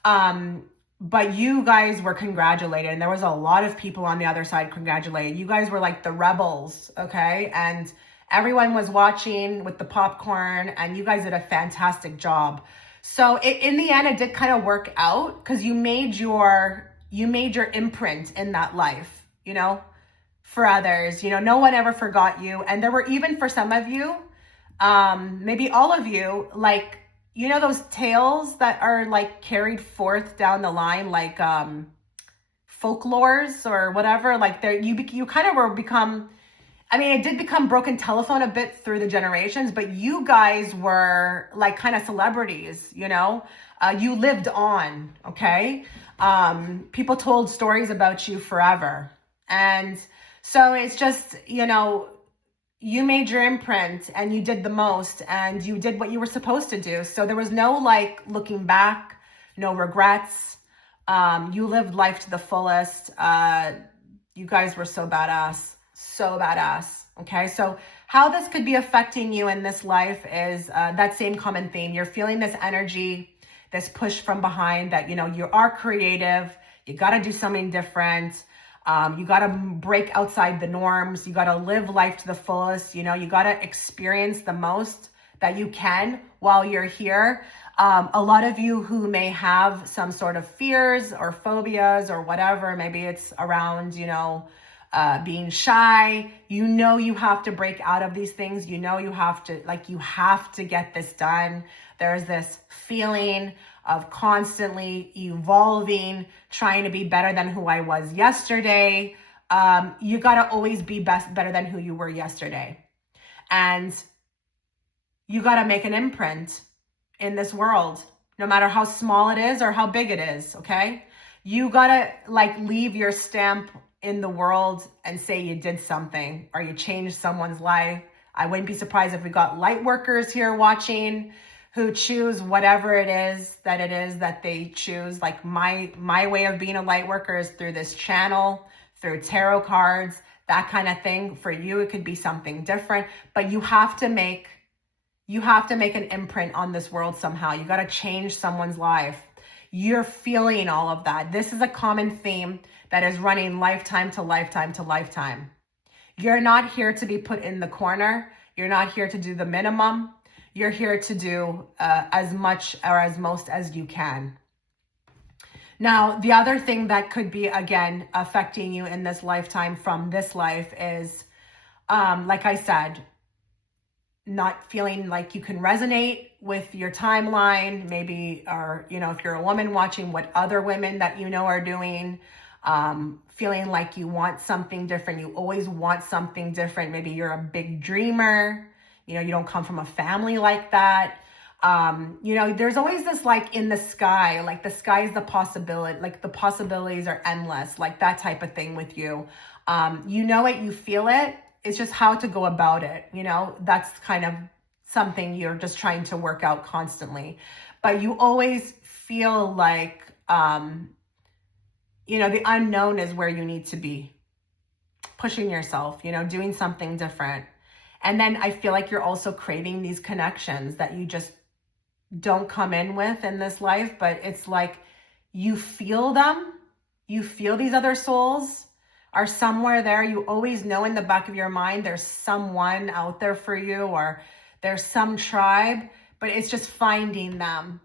But you guys were congratulated, and there was a lot of people on the other side congratulated. You guys were like the rebels, okay? And everyone was watching with the popcorn, and you guys did a fantastic job. So in the end, it did kind of work out because you made your imprint in that life, you know? For others, you know, no one ever forgot you. And there were even for some of you, maybe all of you, like, you know, those tales that are like carried forth down the line, like folklores or whatever, like there, you kind of were become, I mean, it did become broken telephone a bit through the generations, but you guys were like kind of celebrities, you know, you lived on, okay? People told stories about you forever. And so it's just, you know, you made your imprint and you did the most and you did what you were supposed to do. So there was no like looking back, no regrets. You lived life to the fullest. You guys were so badass, so badass. Okay. So how this could be affecting you in this life is that same common theme. You're feeling this energy, this push from behind that, you know, you are creative. You got to do something different. You got to break outside the norms. You got to live life to the fullest. You know, you got to experience the most that you can while you're here. A lot of you who may have some sort of fears or phobias or whatever, maybe it's around, you know, being shy, you know, you have to break out of these things. You know, you have to get this done. There's this feeling of constantly evolving, trying to be better than who I was yesterday. You got to always be better than who you were yesterday. And you got to make an imprint in this world, no matter how small it is or how big it is, okay? You got to like leave your stamp in the world and say you did something or you changed someone's life. I wouldn't be surprised if we got light workers here watching who choose whatever it is that they choose. Like my way of being a light worker is through this channel, through tarot cards, that kind of thing. For you, it could be something different, but you have to make an imprint on this world somehow. You got to change someone's life. You're feeling all of that. This is a common theme that is running lifetime to lifetime to lifetime. You're not here to be put in the corner. You're not here to do the minimum. You're here to do as much or as most as you can. Now, the other thing that could be, again, affecting you in this lifetime from this life is, like I said, not feeling like you can resonate with your timeline, maybe, or, if you're a woman, watching what other women that are doing, feeling like you want something different. You always want something different. Maybe you're a big dreamer, you don't come from a family like that. There's always this, like, in the sky, like the sky is the possibility, like the possibilities are endless, like that type of thing with you. You feel it. It's just how to go about it. That's kind of something you're just trying to work out constantly. But you always feel like, the unknown is where you need to be. Pushing yourself, doing something different. And then I feel like you're also craving these connections that you just don't come in with in this life, but it's like you feel them. You feel these other souls are somewhere there. You always know in the back of your mind there's someone out there for you, or there's some tribe, but it's just finding them.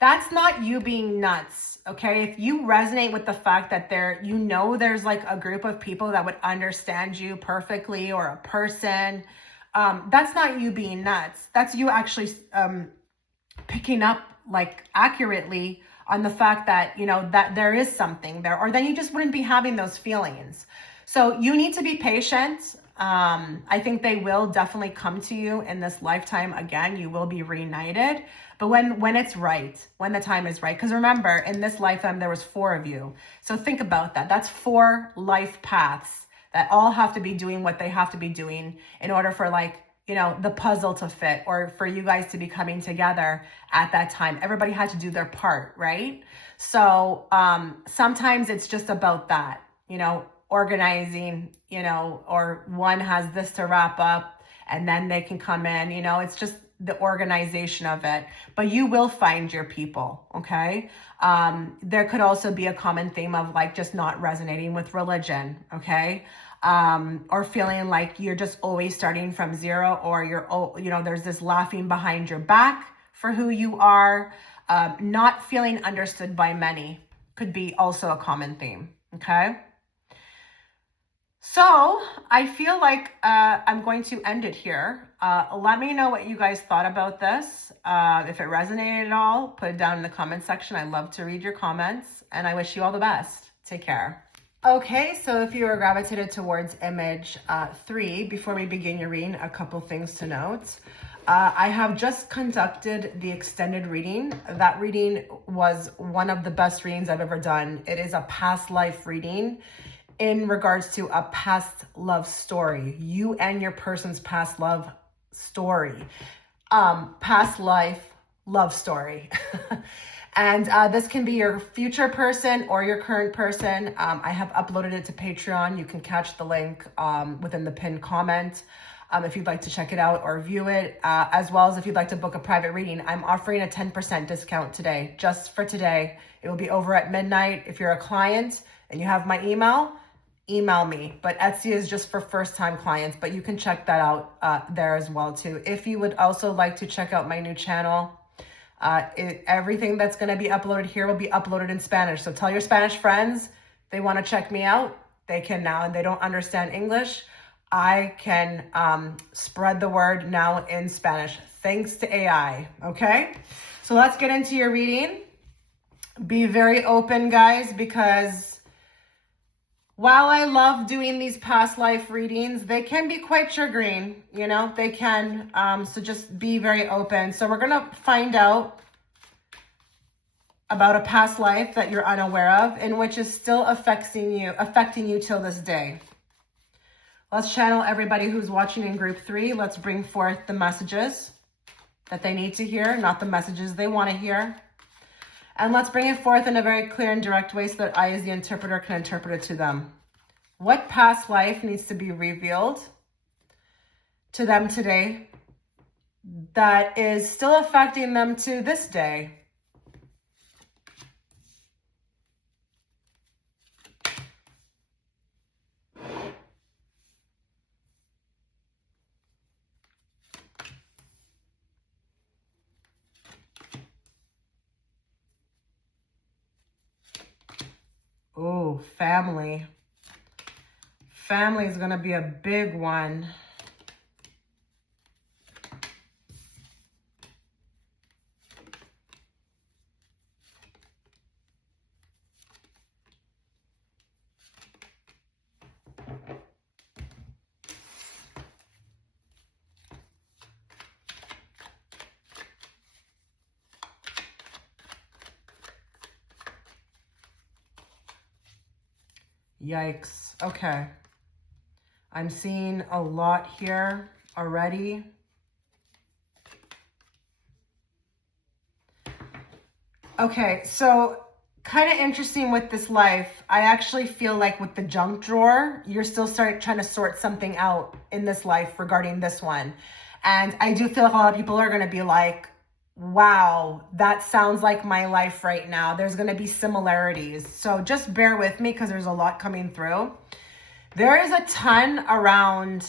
That's not you being nuts, okay? If you resonate with the fact that there's like a group of people that would understand you perfectly, or a person, that's not you being nuts. That's you actually picking up, like, accurately on the fact that, that there is something there, or then you just wouldn't be having those feelings. So you need to be patient. I think they will definitely come to you in this lifetime. Again, you will be reunited, but when it's right, when the time is right. Because remember, in this lifetime, there was 4 of you. So think about that. That's 4 life paths that all have to be doing what they have to be doing in order for, like, the puzzle to fit, or for you guys to be coming together at that time. Everybody had to do their part, right? So sometimes it's just about that, organizing, or one has this to wrap up and then they can come in, it's just the organization of it. But you will find your people, okay? There could also be a common theme of, like, just not resonating with religion, okay? Or feeling like you're just always starting from zero, or there's this laughing behind your back for who you are. Not feeling understood by many could be also a common theme, okay? So I feel like I'm going to end it here. Let me know what you guys thought about this. If it resonated at all, put it down in the comment section. I love to read your comments, and I wish you all the best. Take care. Okay, so if you are gravitated towards image 3, before we begin your reading, a couple things to note. I have just conducted the extended reading. That reading was one of the best readings I've ever done. It is a past life reading in regards to a past love story. You and your person's past love story. Past life love story. And this can be your future person or your current person. I have uploaded it to Patreon. You can catch the link within the pinned comment if you'd like to check it out or view it, as well as if you'd like to book a private reading. I'm offering a 10% discount today, just for today. It will be over at midnight. If you're a client and you have my email me. But Etsy is just for first-time clients, but you can check that out there as well too. If you would also like to check out my new channel, everything that's going to be uploaded here will be uploaded in Spanish. So tell your Spanish friends they want to check me out. They can now, and they don't understand English. I can spread the word now in Spanish, thanks to AI. Okay, so let's get into your reading. Be very open, guys, because while I love doing these past life readings, they can be quite triggering, they can. So just be very open. So we're going to find out about a past life that you're unaware of, and which is still affecting you till this day. Let's channel everybody who's watching in group 3. Let's bring forth the messages that they need to hear, not the messages they want to hear. And let's bring it forth in a very clear and direct way so that I, as the interpreter, can interpret it to them. What past life needs to be revealed to them today that is still affecting them to this day? family. Family is going to be a big one. Yikes. Okay. I'm seeing a lot here already. Okay, so kind of interesting with this life. I actually feel like with the junk drawer, you're still trying to sort something out in this life regarding this one. And I do feel like a lot of people are going to be like, wow, that sounds like my life right now. There's going to be similarities. So just bear with me because there's a lot coming through. There is a ton around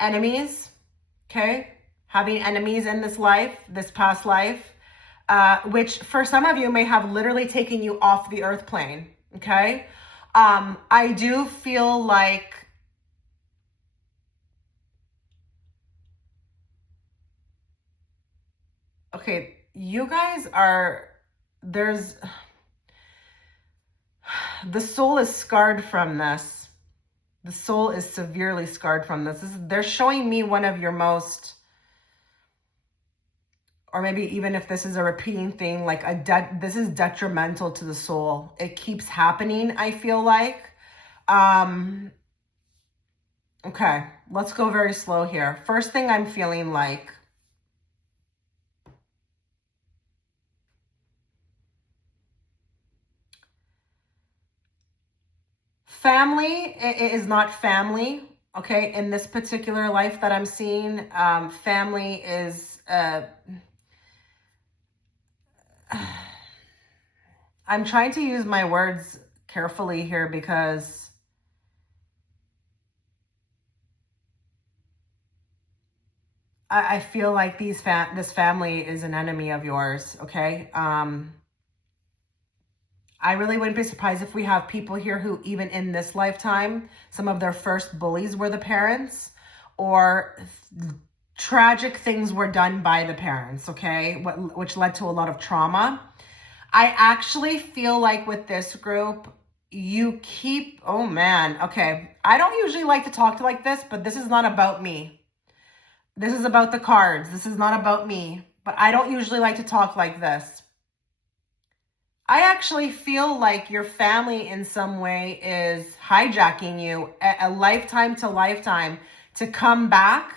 enemies, okay? Having enemies in this life, this past life, which for some of you may have literally taken you off the earth plane, okay? I do feel like okay, you guys are, the soul is scarred from this. The soul is severely scarred from this. They're showing me one of your most, or maybe even if this is a repeating thing, like this is detrimental to the soul. It keeps happening, I feel like. Okay, let's go very slow here. First thing I'm feeling like, family is not family, okay? In this particular life that I'm seeing, family is, I'm trying to use my words carefully here because I feel like this family is an enemy of yours, okay? I really wouldn't be surprised if we have people here who, even in this lifetime, some of their first bullies were the parents, or tragic things were done by the parents, okay? Which led to a lot of trauma. I actually feel like with this group, oh man, okay. I don't usually like to talk like this, but this is not about me. This is about the cards. This is not about me, but I don't usually like to talk like this. I actually feel like your family in some way is hijacking you a lifetime to lifetime to come back.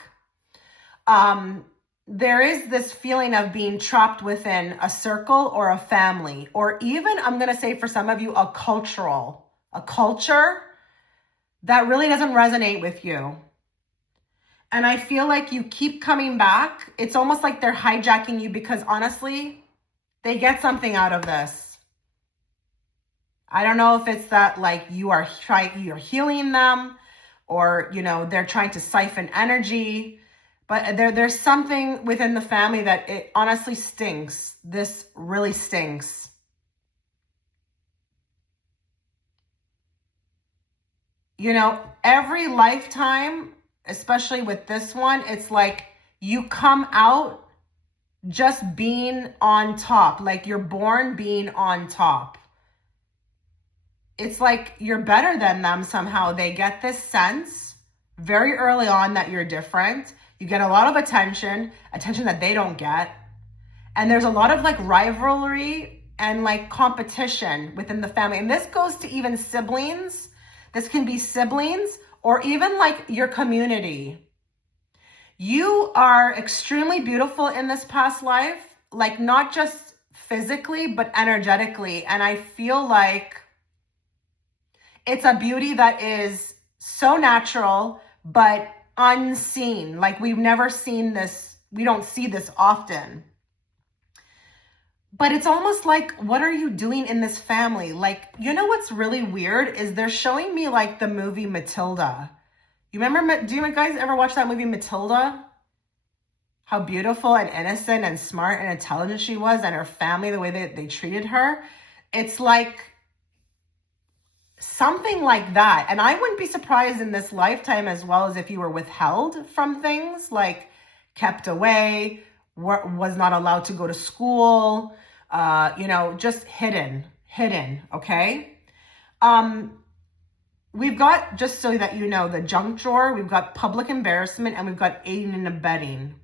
There is this feeling of being trapped within a circle or a family, or even, I'm going to say for some of you, a culture that really doesn't resonate with you. And I feel like you keep coming back. It's almost like they're hijacking you because honestly, they get something out of this. I don't know if it's that like you're healing them, or, you know, they're trying to siphon energy, but there's something within the family that it honestly stinks. This really stinks. You know, every lifetime, especially with this one, it's like you come out just being on top, like you're born being on top. It's like you're better than them somehow. They get this sense very early on that you're different. You get a lot of attention that they don't get. And there's a lot of like rivalry and like competition within the family. And this goes to even siblings. This can be siblings or even like your community. You are extremely beautiful in this past life, like not just physically, but energetically. And I feel like it's a beauty that is so natural, but unseen. Like we've never seen this. We don't see this often. But it's almost like, what are you doing in this family? Like, you know what's really weird is they're showing me like the movie Matilda. You remember, do you guys ever watch that movie Matilda? How beautiful and innocent and smart and intelligent she was, and her family, the way they treated her. It's like, something like that. And I wouldn't be surprised in this lifetime as well as if you were withheld from things, like kept away, was not allowed to go to school, just hidden, okay? We've got, just so that you know, the junk drawer, we've got public embarrassment, and we've got aiding and abetting.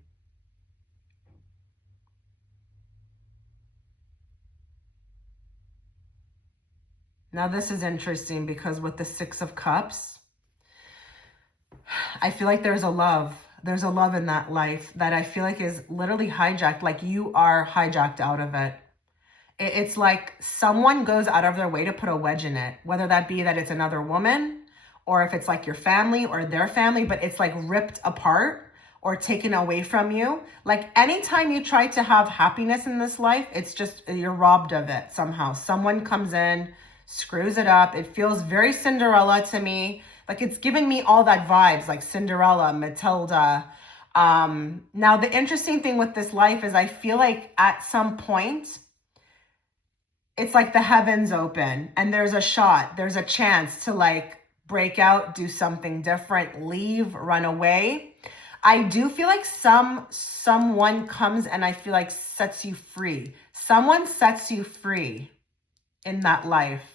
Now this is interesting because with the Six of Cups, I feel like there's a love. There's a love in that life that I feel like is literally hijacked. Like you are hijacked out of it. It's like someone goes out of their way to put a wedge in it, whether that be that it's another woman or if it's like your family or their family, but it's like ripped apart or taken away from you. Like anytime you try to have happiness in this life, it's just, you're robbed of it somehow. Someone comes in, screws it up. It feels very Cinderella to me. Like it's giving me all that vibes, like Cinderella, Matilda. Now the interesting thing with this life is I feel like at some point, it's like the heavens open and there's a shot, there's a chance to like break out, do something different, leave, run away. I do feel like someone comes and I feel like sets you free. Someone sets you free in that life.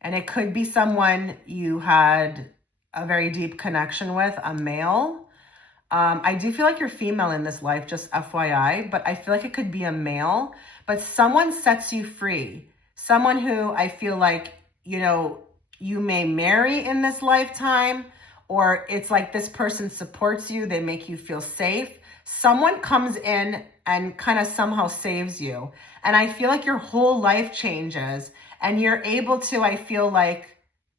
And it could be someone you had a very deep connection with, a male. I do feel like you're female in this life, just FYI, but I feel like it could be a male. But someone sets you free. Someone who I feel like, you may marry in this lifetime, or it's like this person supports you. They make you feel safe. Someone comes in and kind of somehow saves you. And I feel like your whole life changes and you're able to, I feel like,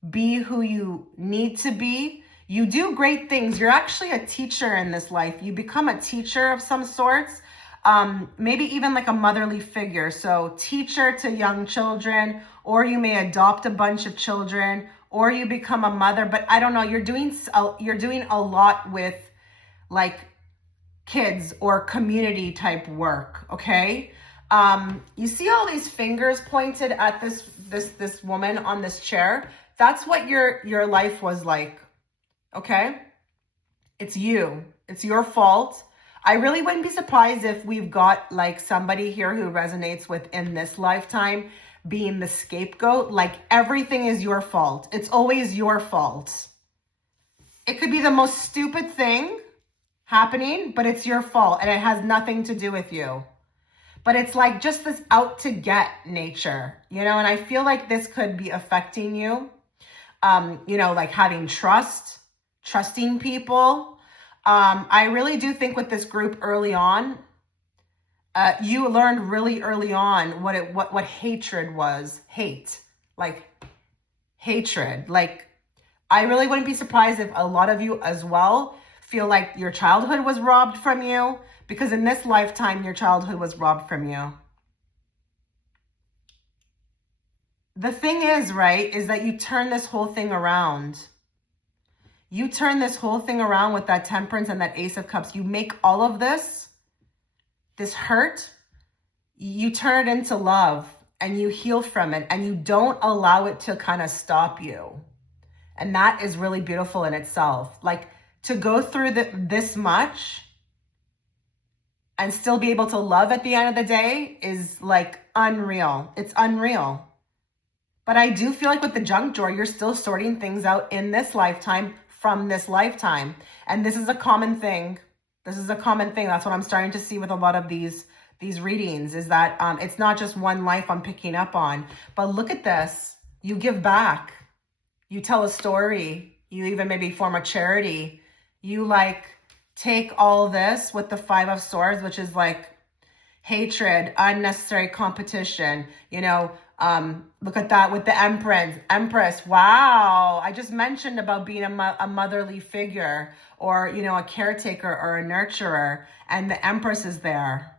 be who you need to be. You do great things. You're actually a teacher in this life. You become a teacher of some sorts, maybe even like a motherly figure. So teacher to young children, or you may adopt a bunch of children, or you become a mother. But I don't know, you're doing a lot with like kids or community type work, okay? You see all these fingers pointed at this woman on this chair? That's what your life was like, okay? It's you. It's your fault. I really wouldn't be surprised if we've got like somebody here who resonates with in this lifetime being the scapegoat. Like everything is your fault. It's always your fault. It could be the most stupid thing happening, but it's your fault and it has nothing to do with you. But it's like just this out to get nature, and I feel like this could be affecting you, like having trusting people. I really do think with this group early on, you learned really early on what hatred was. Hate, like hatred. Like I really wouldn't be surprised if a lot of you as well feel like your childhood was robbed from you, because in this lifetime, your childhood was robbed from you. The thing is, right, is that you turn this whole thing around. You turn this whole thing around with that Temperance and that Ace of Cups. You make all of this hurt, you turn it into love and you heal from it and you don't allow it to kind of stop you. And that is really beautiful in itself. Like to go through this much and still be able to love at the end of the day is like unreal. It's unreal. But I do feel like with the junk drawer, you're still sorting things out in this lifetime from this lifetime. And this is a common thing. This is a common thing. That's what I'm starting to see with a lot of these readings, is that it's not just one life I'm picking up on. But look at this. You give back. You tell a story. You even maybe form a charity. You like take all this with the Five of Swords, which is like hatred, unnecessary competition, look at that with the Empress. Wow. I just mentioned about being a motherly figure or, a caretaker or a nurturer, and the Empress is there.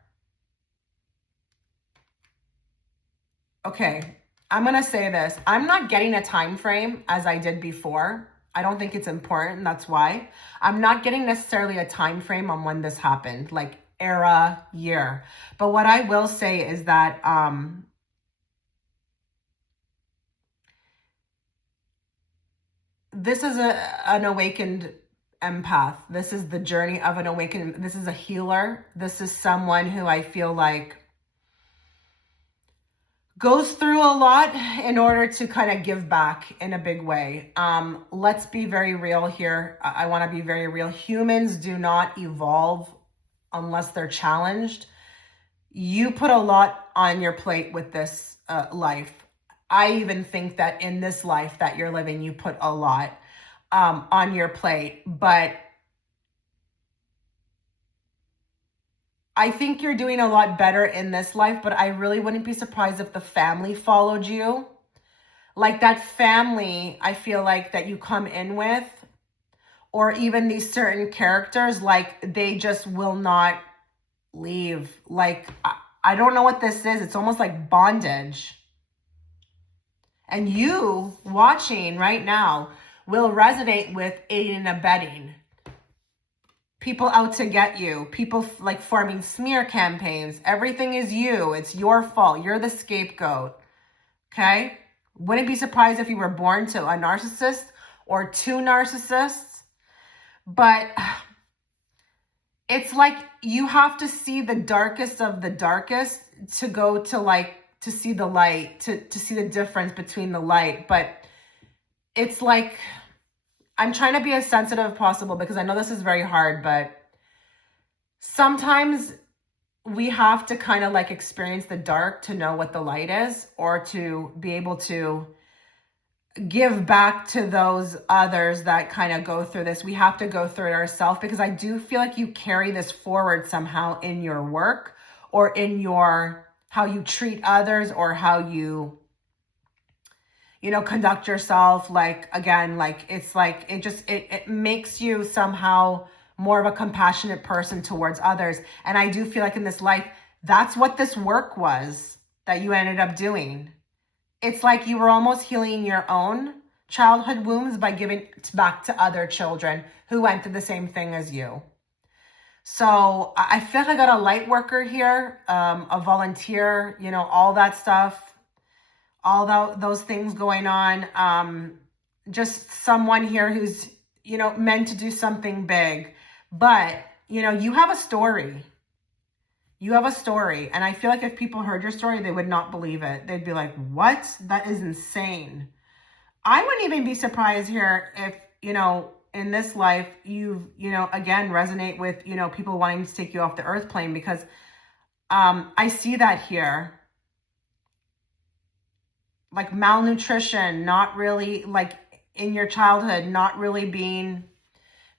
Okay. I'm going to say this. I'm not getting a time frame as I did before. I don't think it's important. That's why I'm not getting necessarily a time frame on when this happened, like era, year. But what I will say is that, this is an awakened empath. This is the journey of an awakened. This is a healer. This is someone who I feel like goes through a lot in order to kind of give back in a big way. Let's be very real here. I want to be very real. Humans do not evolve unless they're challenged. You put a lot on your plate with this life. I even think that in this life that you're living, you put a lot on your plate. But I think you're doing a lot better in this life, but I really wouldn't be surprised if the family followed you. Like that family, I feel like that you come in with, or even these certain characters, like they just will not leave. Like, I don't know what this is. It's almost like bondage. And you watching right now will resonate with aiding and abetting. People out to get you. People like forming smear campaigns. Everything is you. It's your fault. You're the scapegoat. Okay? Wouldn't be surprised if you were born to a narcissist or two narcissists. But it's like you have to see the darkest of the darkest to go to like, to see the light, to see the difference between the light. But it's like, I'm trying to be as sensitive as possible because I know this is very hard, but sometimes we have to kind of like experience the dark to know what the light is, or to be able to give back to those others that kind of go through this. We have to go through it ourselves, because I do feel like you carry this forward somehow in your work, or in your, how you treat others, or how you conduct yourself. Like, again, like, it's like, it makes you somehow more of a compassionate person towards others. And I do feel like in this life, that's what this work was that you ended up doing. It's like you were almost healing your own childhood wounds by giving it back to other children who went through the same thing as you. So I feel like I got a light worker here, a volunteer, all that stuff. All those things going on. Just someone here who's, meant to do something big. But, you have a story. You have a story. And I feel like if people heard your story, they would not believe it. They'd be like, what? That is insane. I wouldn't even be surprised here if, in this life, you again, resonate with, people wanting to take you off the earth plane, because I see that here. Like malnutrition, not really, like in your childhood, not really being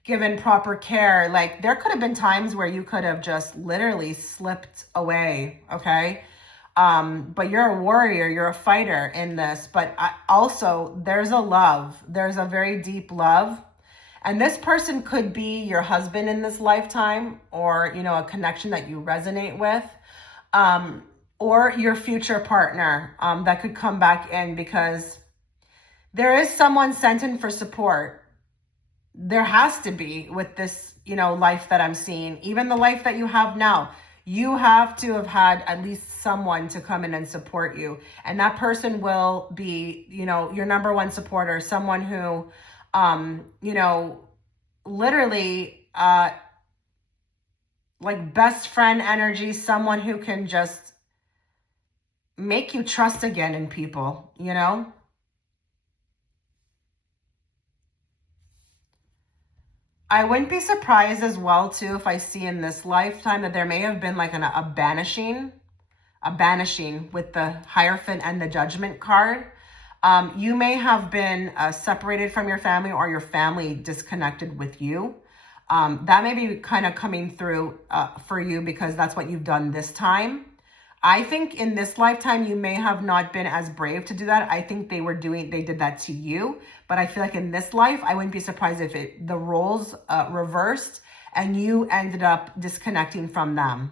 given proper care. Like there could have been times where you could have just literally slipped away. Okay. But you're a warrior, you're a fighter in this, but also there's a love, there's a very deep love. And this person could be your husband in this lifetime, or, a connection that you resonate with. Or your future partner that could come back in, because there is someone sent in for support. There has to be with this, life that I'm seeing, even the life that you have now. You have to have had at least someone to come in and support you. And that person will be, your number one supporter, someone who, literally, like best friend energy, someone who can just make you trust again in people, I wouldn't be surprised as well, too, if I see in this lifetime that there may have been like a banishing with the Hierophant and the Judgment card. You may have been separated from your family, or your family disconnected with you. That may be kind of coming through for you, because that's what you've done this time. I think in this lifetime, you may have not been as brave to do that. I think they did that to you. But I feel like in this life, I wouldn't be surprised if the roles reversed and you ended up disconnecting from them.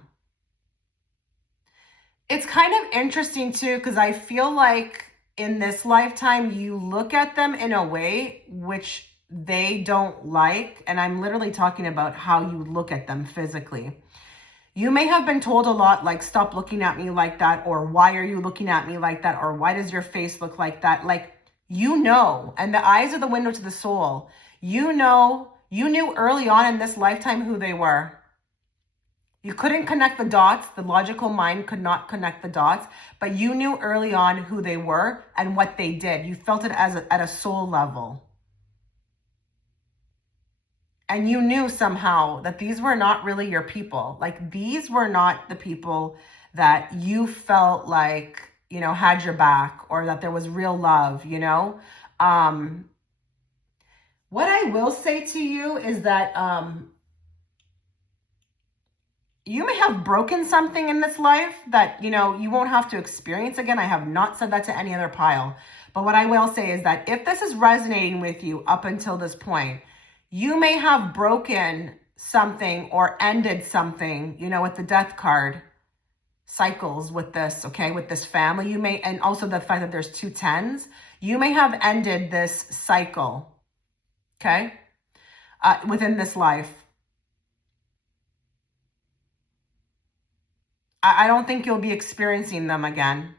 It's kind of interesting too, because I feel like in this lifetime, you look at them in a way which they don't like. And I'm literally talking about how you look at them physically. You may have been told a lot, like, stop looking at me like that, or why are you looking at me like that, or why does your face look like that? Like, You know, and the eyes are the window to the soul. You know, you knew early on in this lifetime who they were. You couldn't connect the dots. The logical mind could not connect the dots, but you knew early on who they were and what they did. You felt it at a soul level. And you knew somehow that these were not really your people. Like, these were not the people that you felt like, you know, had your back, or that there was real love, you know? What I will say to you is that you may have broken something in this life that, you know, you won't have to experience again. I have not said that to any other pile. But what I will say is that if this is resonating with you up until this point, you may have broken something or ended something, you know, with the death card cycles with this, okay, with this family. You may, and also the fact that there's 2 10s, you may have ended this cycle, okay, within this life. I don't think you'll be experiencing them again.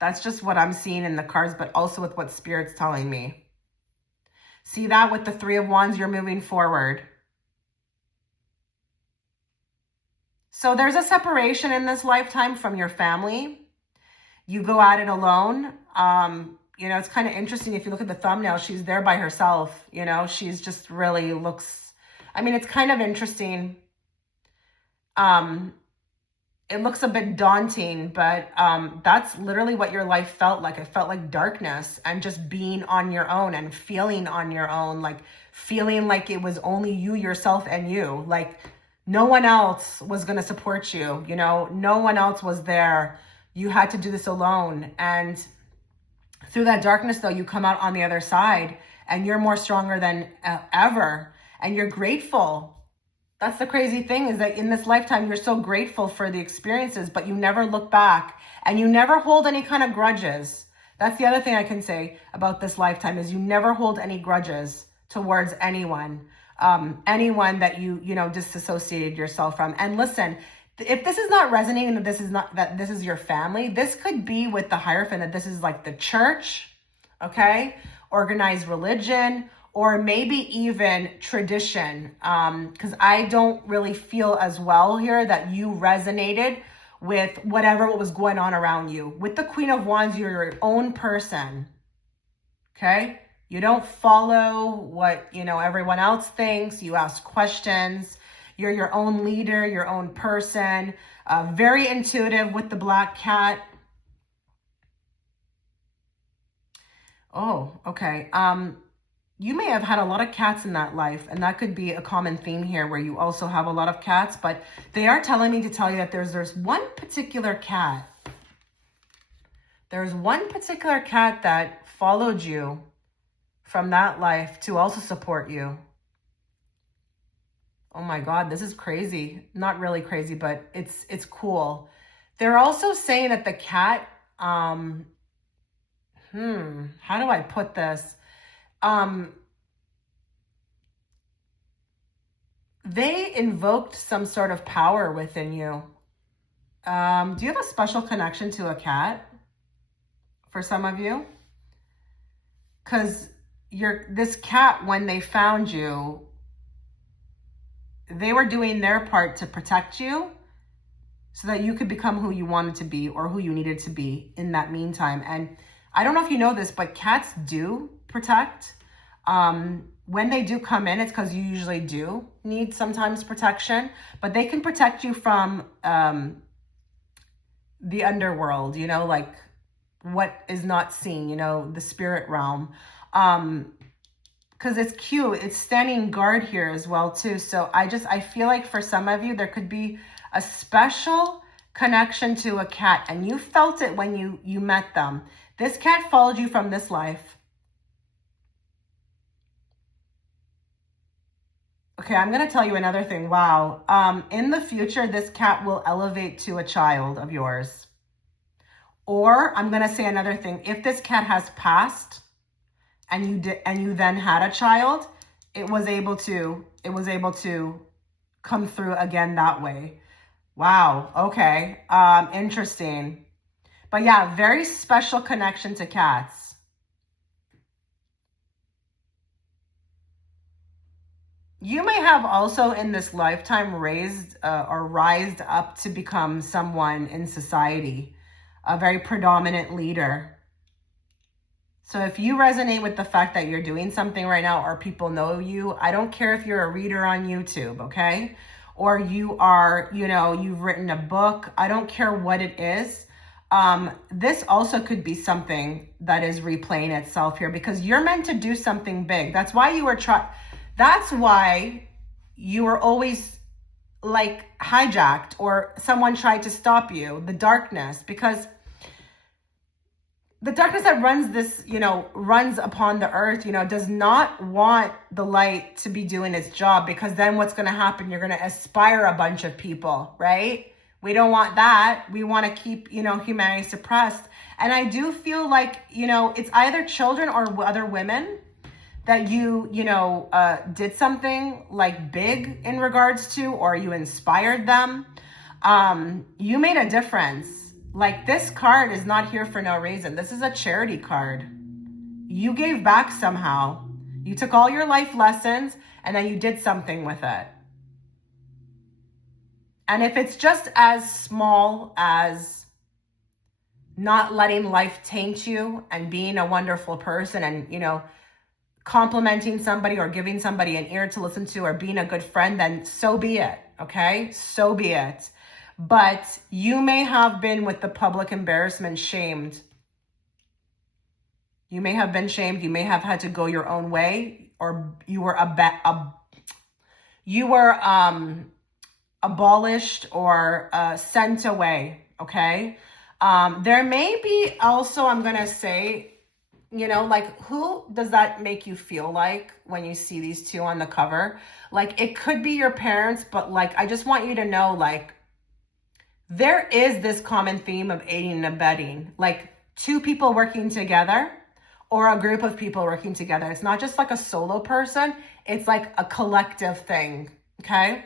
That's just what I'm seeing in the cards, but also with what Spirit's telling me. See that with the 3 of Wands, you're moving forward. So there's a separation in this lifetime from your family. You go at it alone. You know, it's kind of interesting. If you look at the thumbnail, she's there by herself. You know, she's just really looks, I mean, it's kind of interesting. It looks a bit daunting, but that's literally what your life felt like. It felt like darkness and just being on your own and feeling on your own, like feeling like it was only you, yourself, and you. Like no one else was going to support you. You know, no one else was there. You had to do this alone. And through that darkness, though, you come out on the other side and you're more stronger than ever. And you're grateful. That's the crazy thing, is that in this lifetime, you're so grateful for the experiences, but you never look back and you never hold any kind of grudges. That's the other thing I can say about this lifetime, is you never hold any grudges towards anyone, anyone that you know, disassociated yourself from. And listen, if this is not resonating, that this is your family, this could be with the Hierophant, that this is like the church, okay? Organized religion, or maybe even tradition, because I don't really feel as well here that you resonated with what was going on around you. With the Queen of Wands, you're your own person, okay? You don't follow what, you know, everyone else thinks. You ask questions. You're your own leader, your own person. Very intuitive with the black cat. Oh, okay. You may have had a lot of cats in that life, and that could be a common theme here, where you also have a lot of cats, but they are telling me to tell you that there's one particular cat. There's one particular cat that followed you from that life to also support you. Oh my God, this is crazy. Not really crazy, but it's cool. They're also saying that the cat, how do I put this? They invoked some sort of power within you. Do you have a special connection to a cat? For some of you? Because this cat, when they found you, they were doing their part to protect you so that you could become who you wanted to be, or who you needed to be in that meantime. And I don't know if you know this, but cats do protect. When they do come in, it's because you usually do need sometimes protection, but they can protect you from the underworld, you know, like what is not seen, you know, the spirit realm. Because it's cute. It's standing guard here as well, too. So I feel like for some of you, there could be a special connection to a cat, and you felt it when you met them. This cat followed you from this life. Okay, I'm going to tell you another thing. Wow. In the future, this cat will elevate to a child of yours. Or I'm going to say another thing. If this cat has passed and you then had a child, it was able to come through again that way. Wow. Okay. Interesting. But yeah, very special connection to cats. You may have also in this lifetime raised or rised up to become someone in society, a very predominant leader. So if you resonate with the fact that you're doing something right now or people know you, I don't care if you're a reader on YouTube, okay? Or you are, you've written a book. I don't care what it is. This also could be something that is replaying itself here because you're meant to do something big. That's why that's why you were always like hijacked or someone tried to stop you, the darkness, because the darkness that runs this, runs upon the earth, does not want the light to be doing its job, because then what's going to happen? You're going to aspire a bunch of people, right? We don't want that. We want to keep, humanity suppressed. And I do feel like, it's either children or other women that you did something like big in regards to, or you inspired them. You made a difference. Like, this card is not here for no reason. This is a charity card. You gave back somehow. You took all your life lessons and then you did something with it. And if it's just as small as not letting life taint you and being a wonderful person and, complimenting somebody or giving somebody an ear to listen to or being a good friend, then so be it, okay? So be it. But you may have been, with the public embarrassment, shamed. You may have been shamed. You may have had to go your own way, or you were abolished or sent away, okay? There may be also, I'm going to say, like, who does that make you feel like when you see these two on the cover? Like, it could be your parents, but like, I just want you to know, like, there is this common theme of aiding and abetting, like two people working together or a group of people working together. It's not just like a solo person. It's like a collective thing, okay?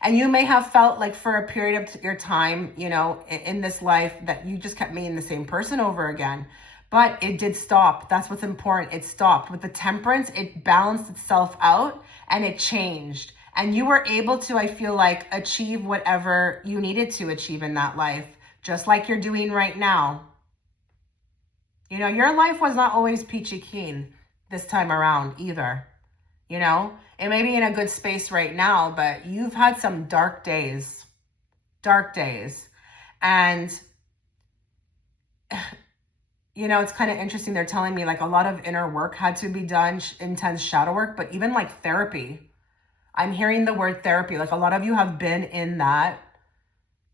And you may have felt like for a period of your time, in this life, that you just kept meeting the same person over again. But it did stop. That's what's important. It stopped. With the temperance, it balanced itself out and it changed. And you were able to, I feel like, achieve whatever you needed to achieve in that life, just like you're doing right now. Your life was not always peachy keen this time around either. It may be in a good space right now, but you've had some dark days. And, it's kind of interesting. They're telling me like a lot of inner work had to be done, intense shadow work, but even like therapy. I'm hearing the word therapy. Like, a lot of you have been in that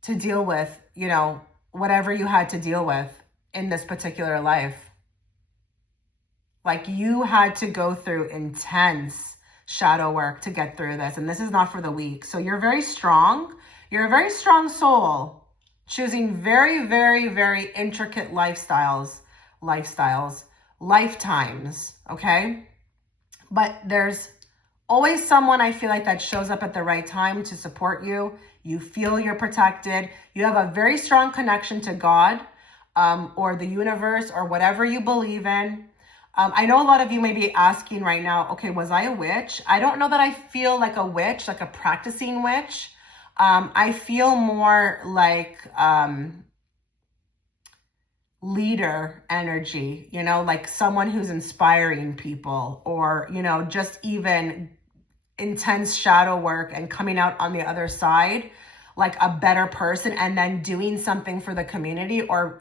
to deal with, whatever you had to deal with in this particular life. Like, you had to go through intense shadow work to get through this. And this is not for the weak. So you're very strong. You're a very strong soul, choosing very, very, very intricate lifetimes, okay? But there's always someone, I feel like, that shows up at the right time to support you. You feel you're protected. You have a very strong connection to God, or the universe, or whatever you believe in. I know a lot of you may be asking right now, okay, was I a witch? I don't know that I feel like a witch, like a practicing witch. I feel more like leader energy, like someone who's inspiring people, or, just even intense shadow work and coming out on the other side like a better person, and then doing something for the community, or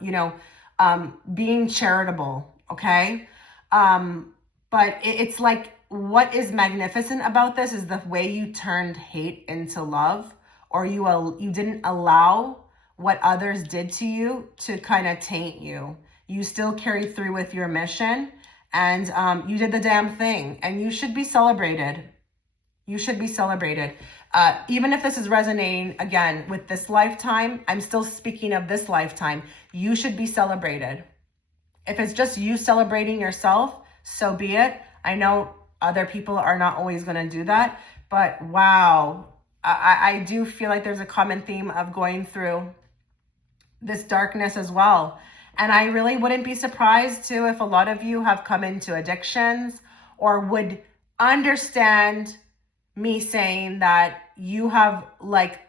being charitable, okay? But it's like, what is magnificent about this is the way you turned hate into love, or you didn't allow what others did to you to kind of taint you. You still carried through with your mission, and you did the damn thing, and you should be celebrated. You should be celebrated. Even if this is resonating, again, with this lifetime, I'm still speaking of this lifetime. You should be celebrated. If it's just you celebrating yourself, so be it. I know other people are not always going to do that, but wow, I do feel like there's a common theme of going through this darkness as well. And I really wouldn't be surprised too if a lot of you have come into addictions or would understand me saying that you have like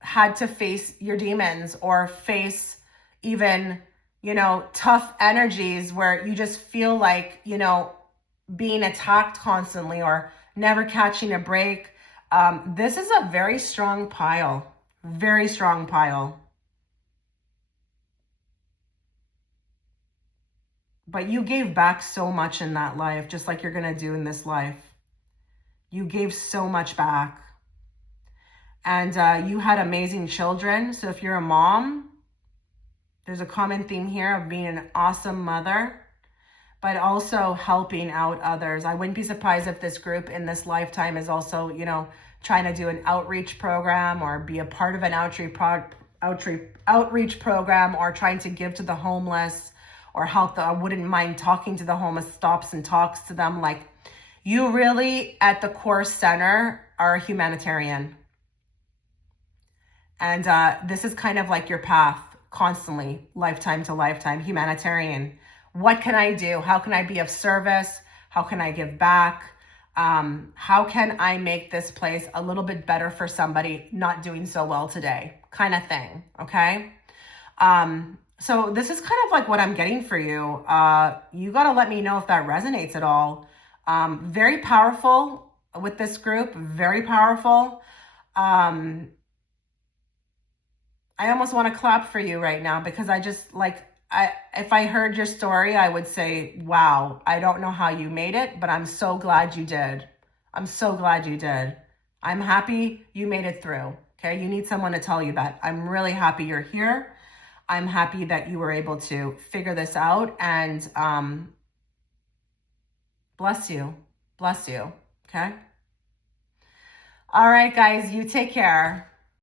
had to face your demons or face even, tough energies where you just feel like, being attacked constantly or never catching a break. This is a very strong pile, very strong pile. But you gave back so much in that life, just like you're going to do in this life. You gave so much back. And you had amazing children. So if you're a mom, there's a common theme here of being an awesome mother, but also helping out others. I wouldn't be surprised if this group in this lifetime is also, trying to do an outreach program or be a part of an outreach program or trying to give to the homeless or help I wouldn't mind talking to the homeless, stops and talks to them. Like, you really, at the core center, are a humanitarian. And this is kind of like your path constantly, lifetime to lifetime, humanitarian. What can I do? How can I be of service? How can I give back? How can I make this place a little bit better for somebody not doing so well today? Kind of thing, okay? So this is kind of like what I'm getting for you. You got to let me know if that resonates at all. Very powerful with this group, very powerful. I almost want to clap for you right now because I just if I heard your story, I would say, wow, I don't know how you made it, but I'm so glad you did. I'm so glad you did. I'm happy you made it through. Okay. You need someone to tell you that. I'm really happy you're here. I'm happy that you were able to figure this out, and bless you. Bless you. Okay. All right, guys, you take care.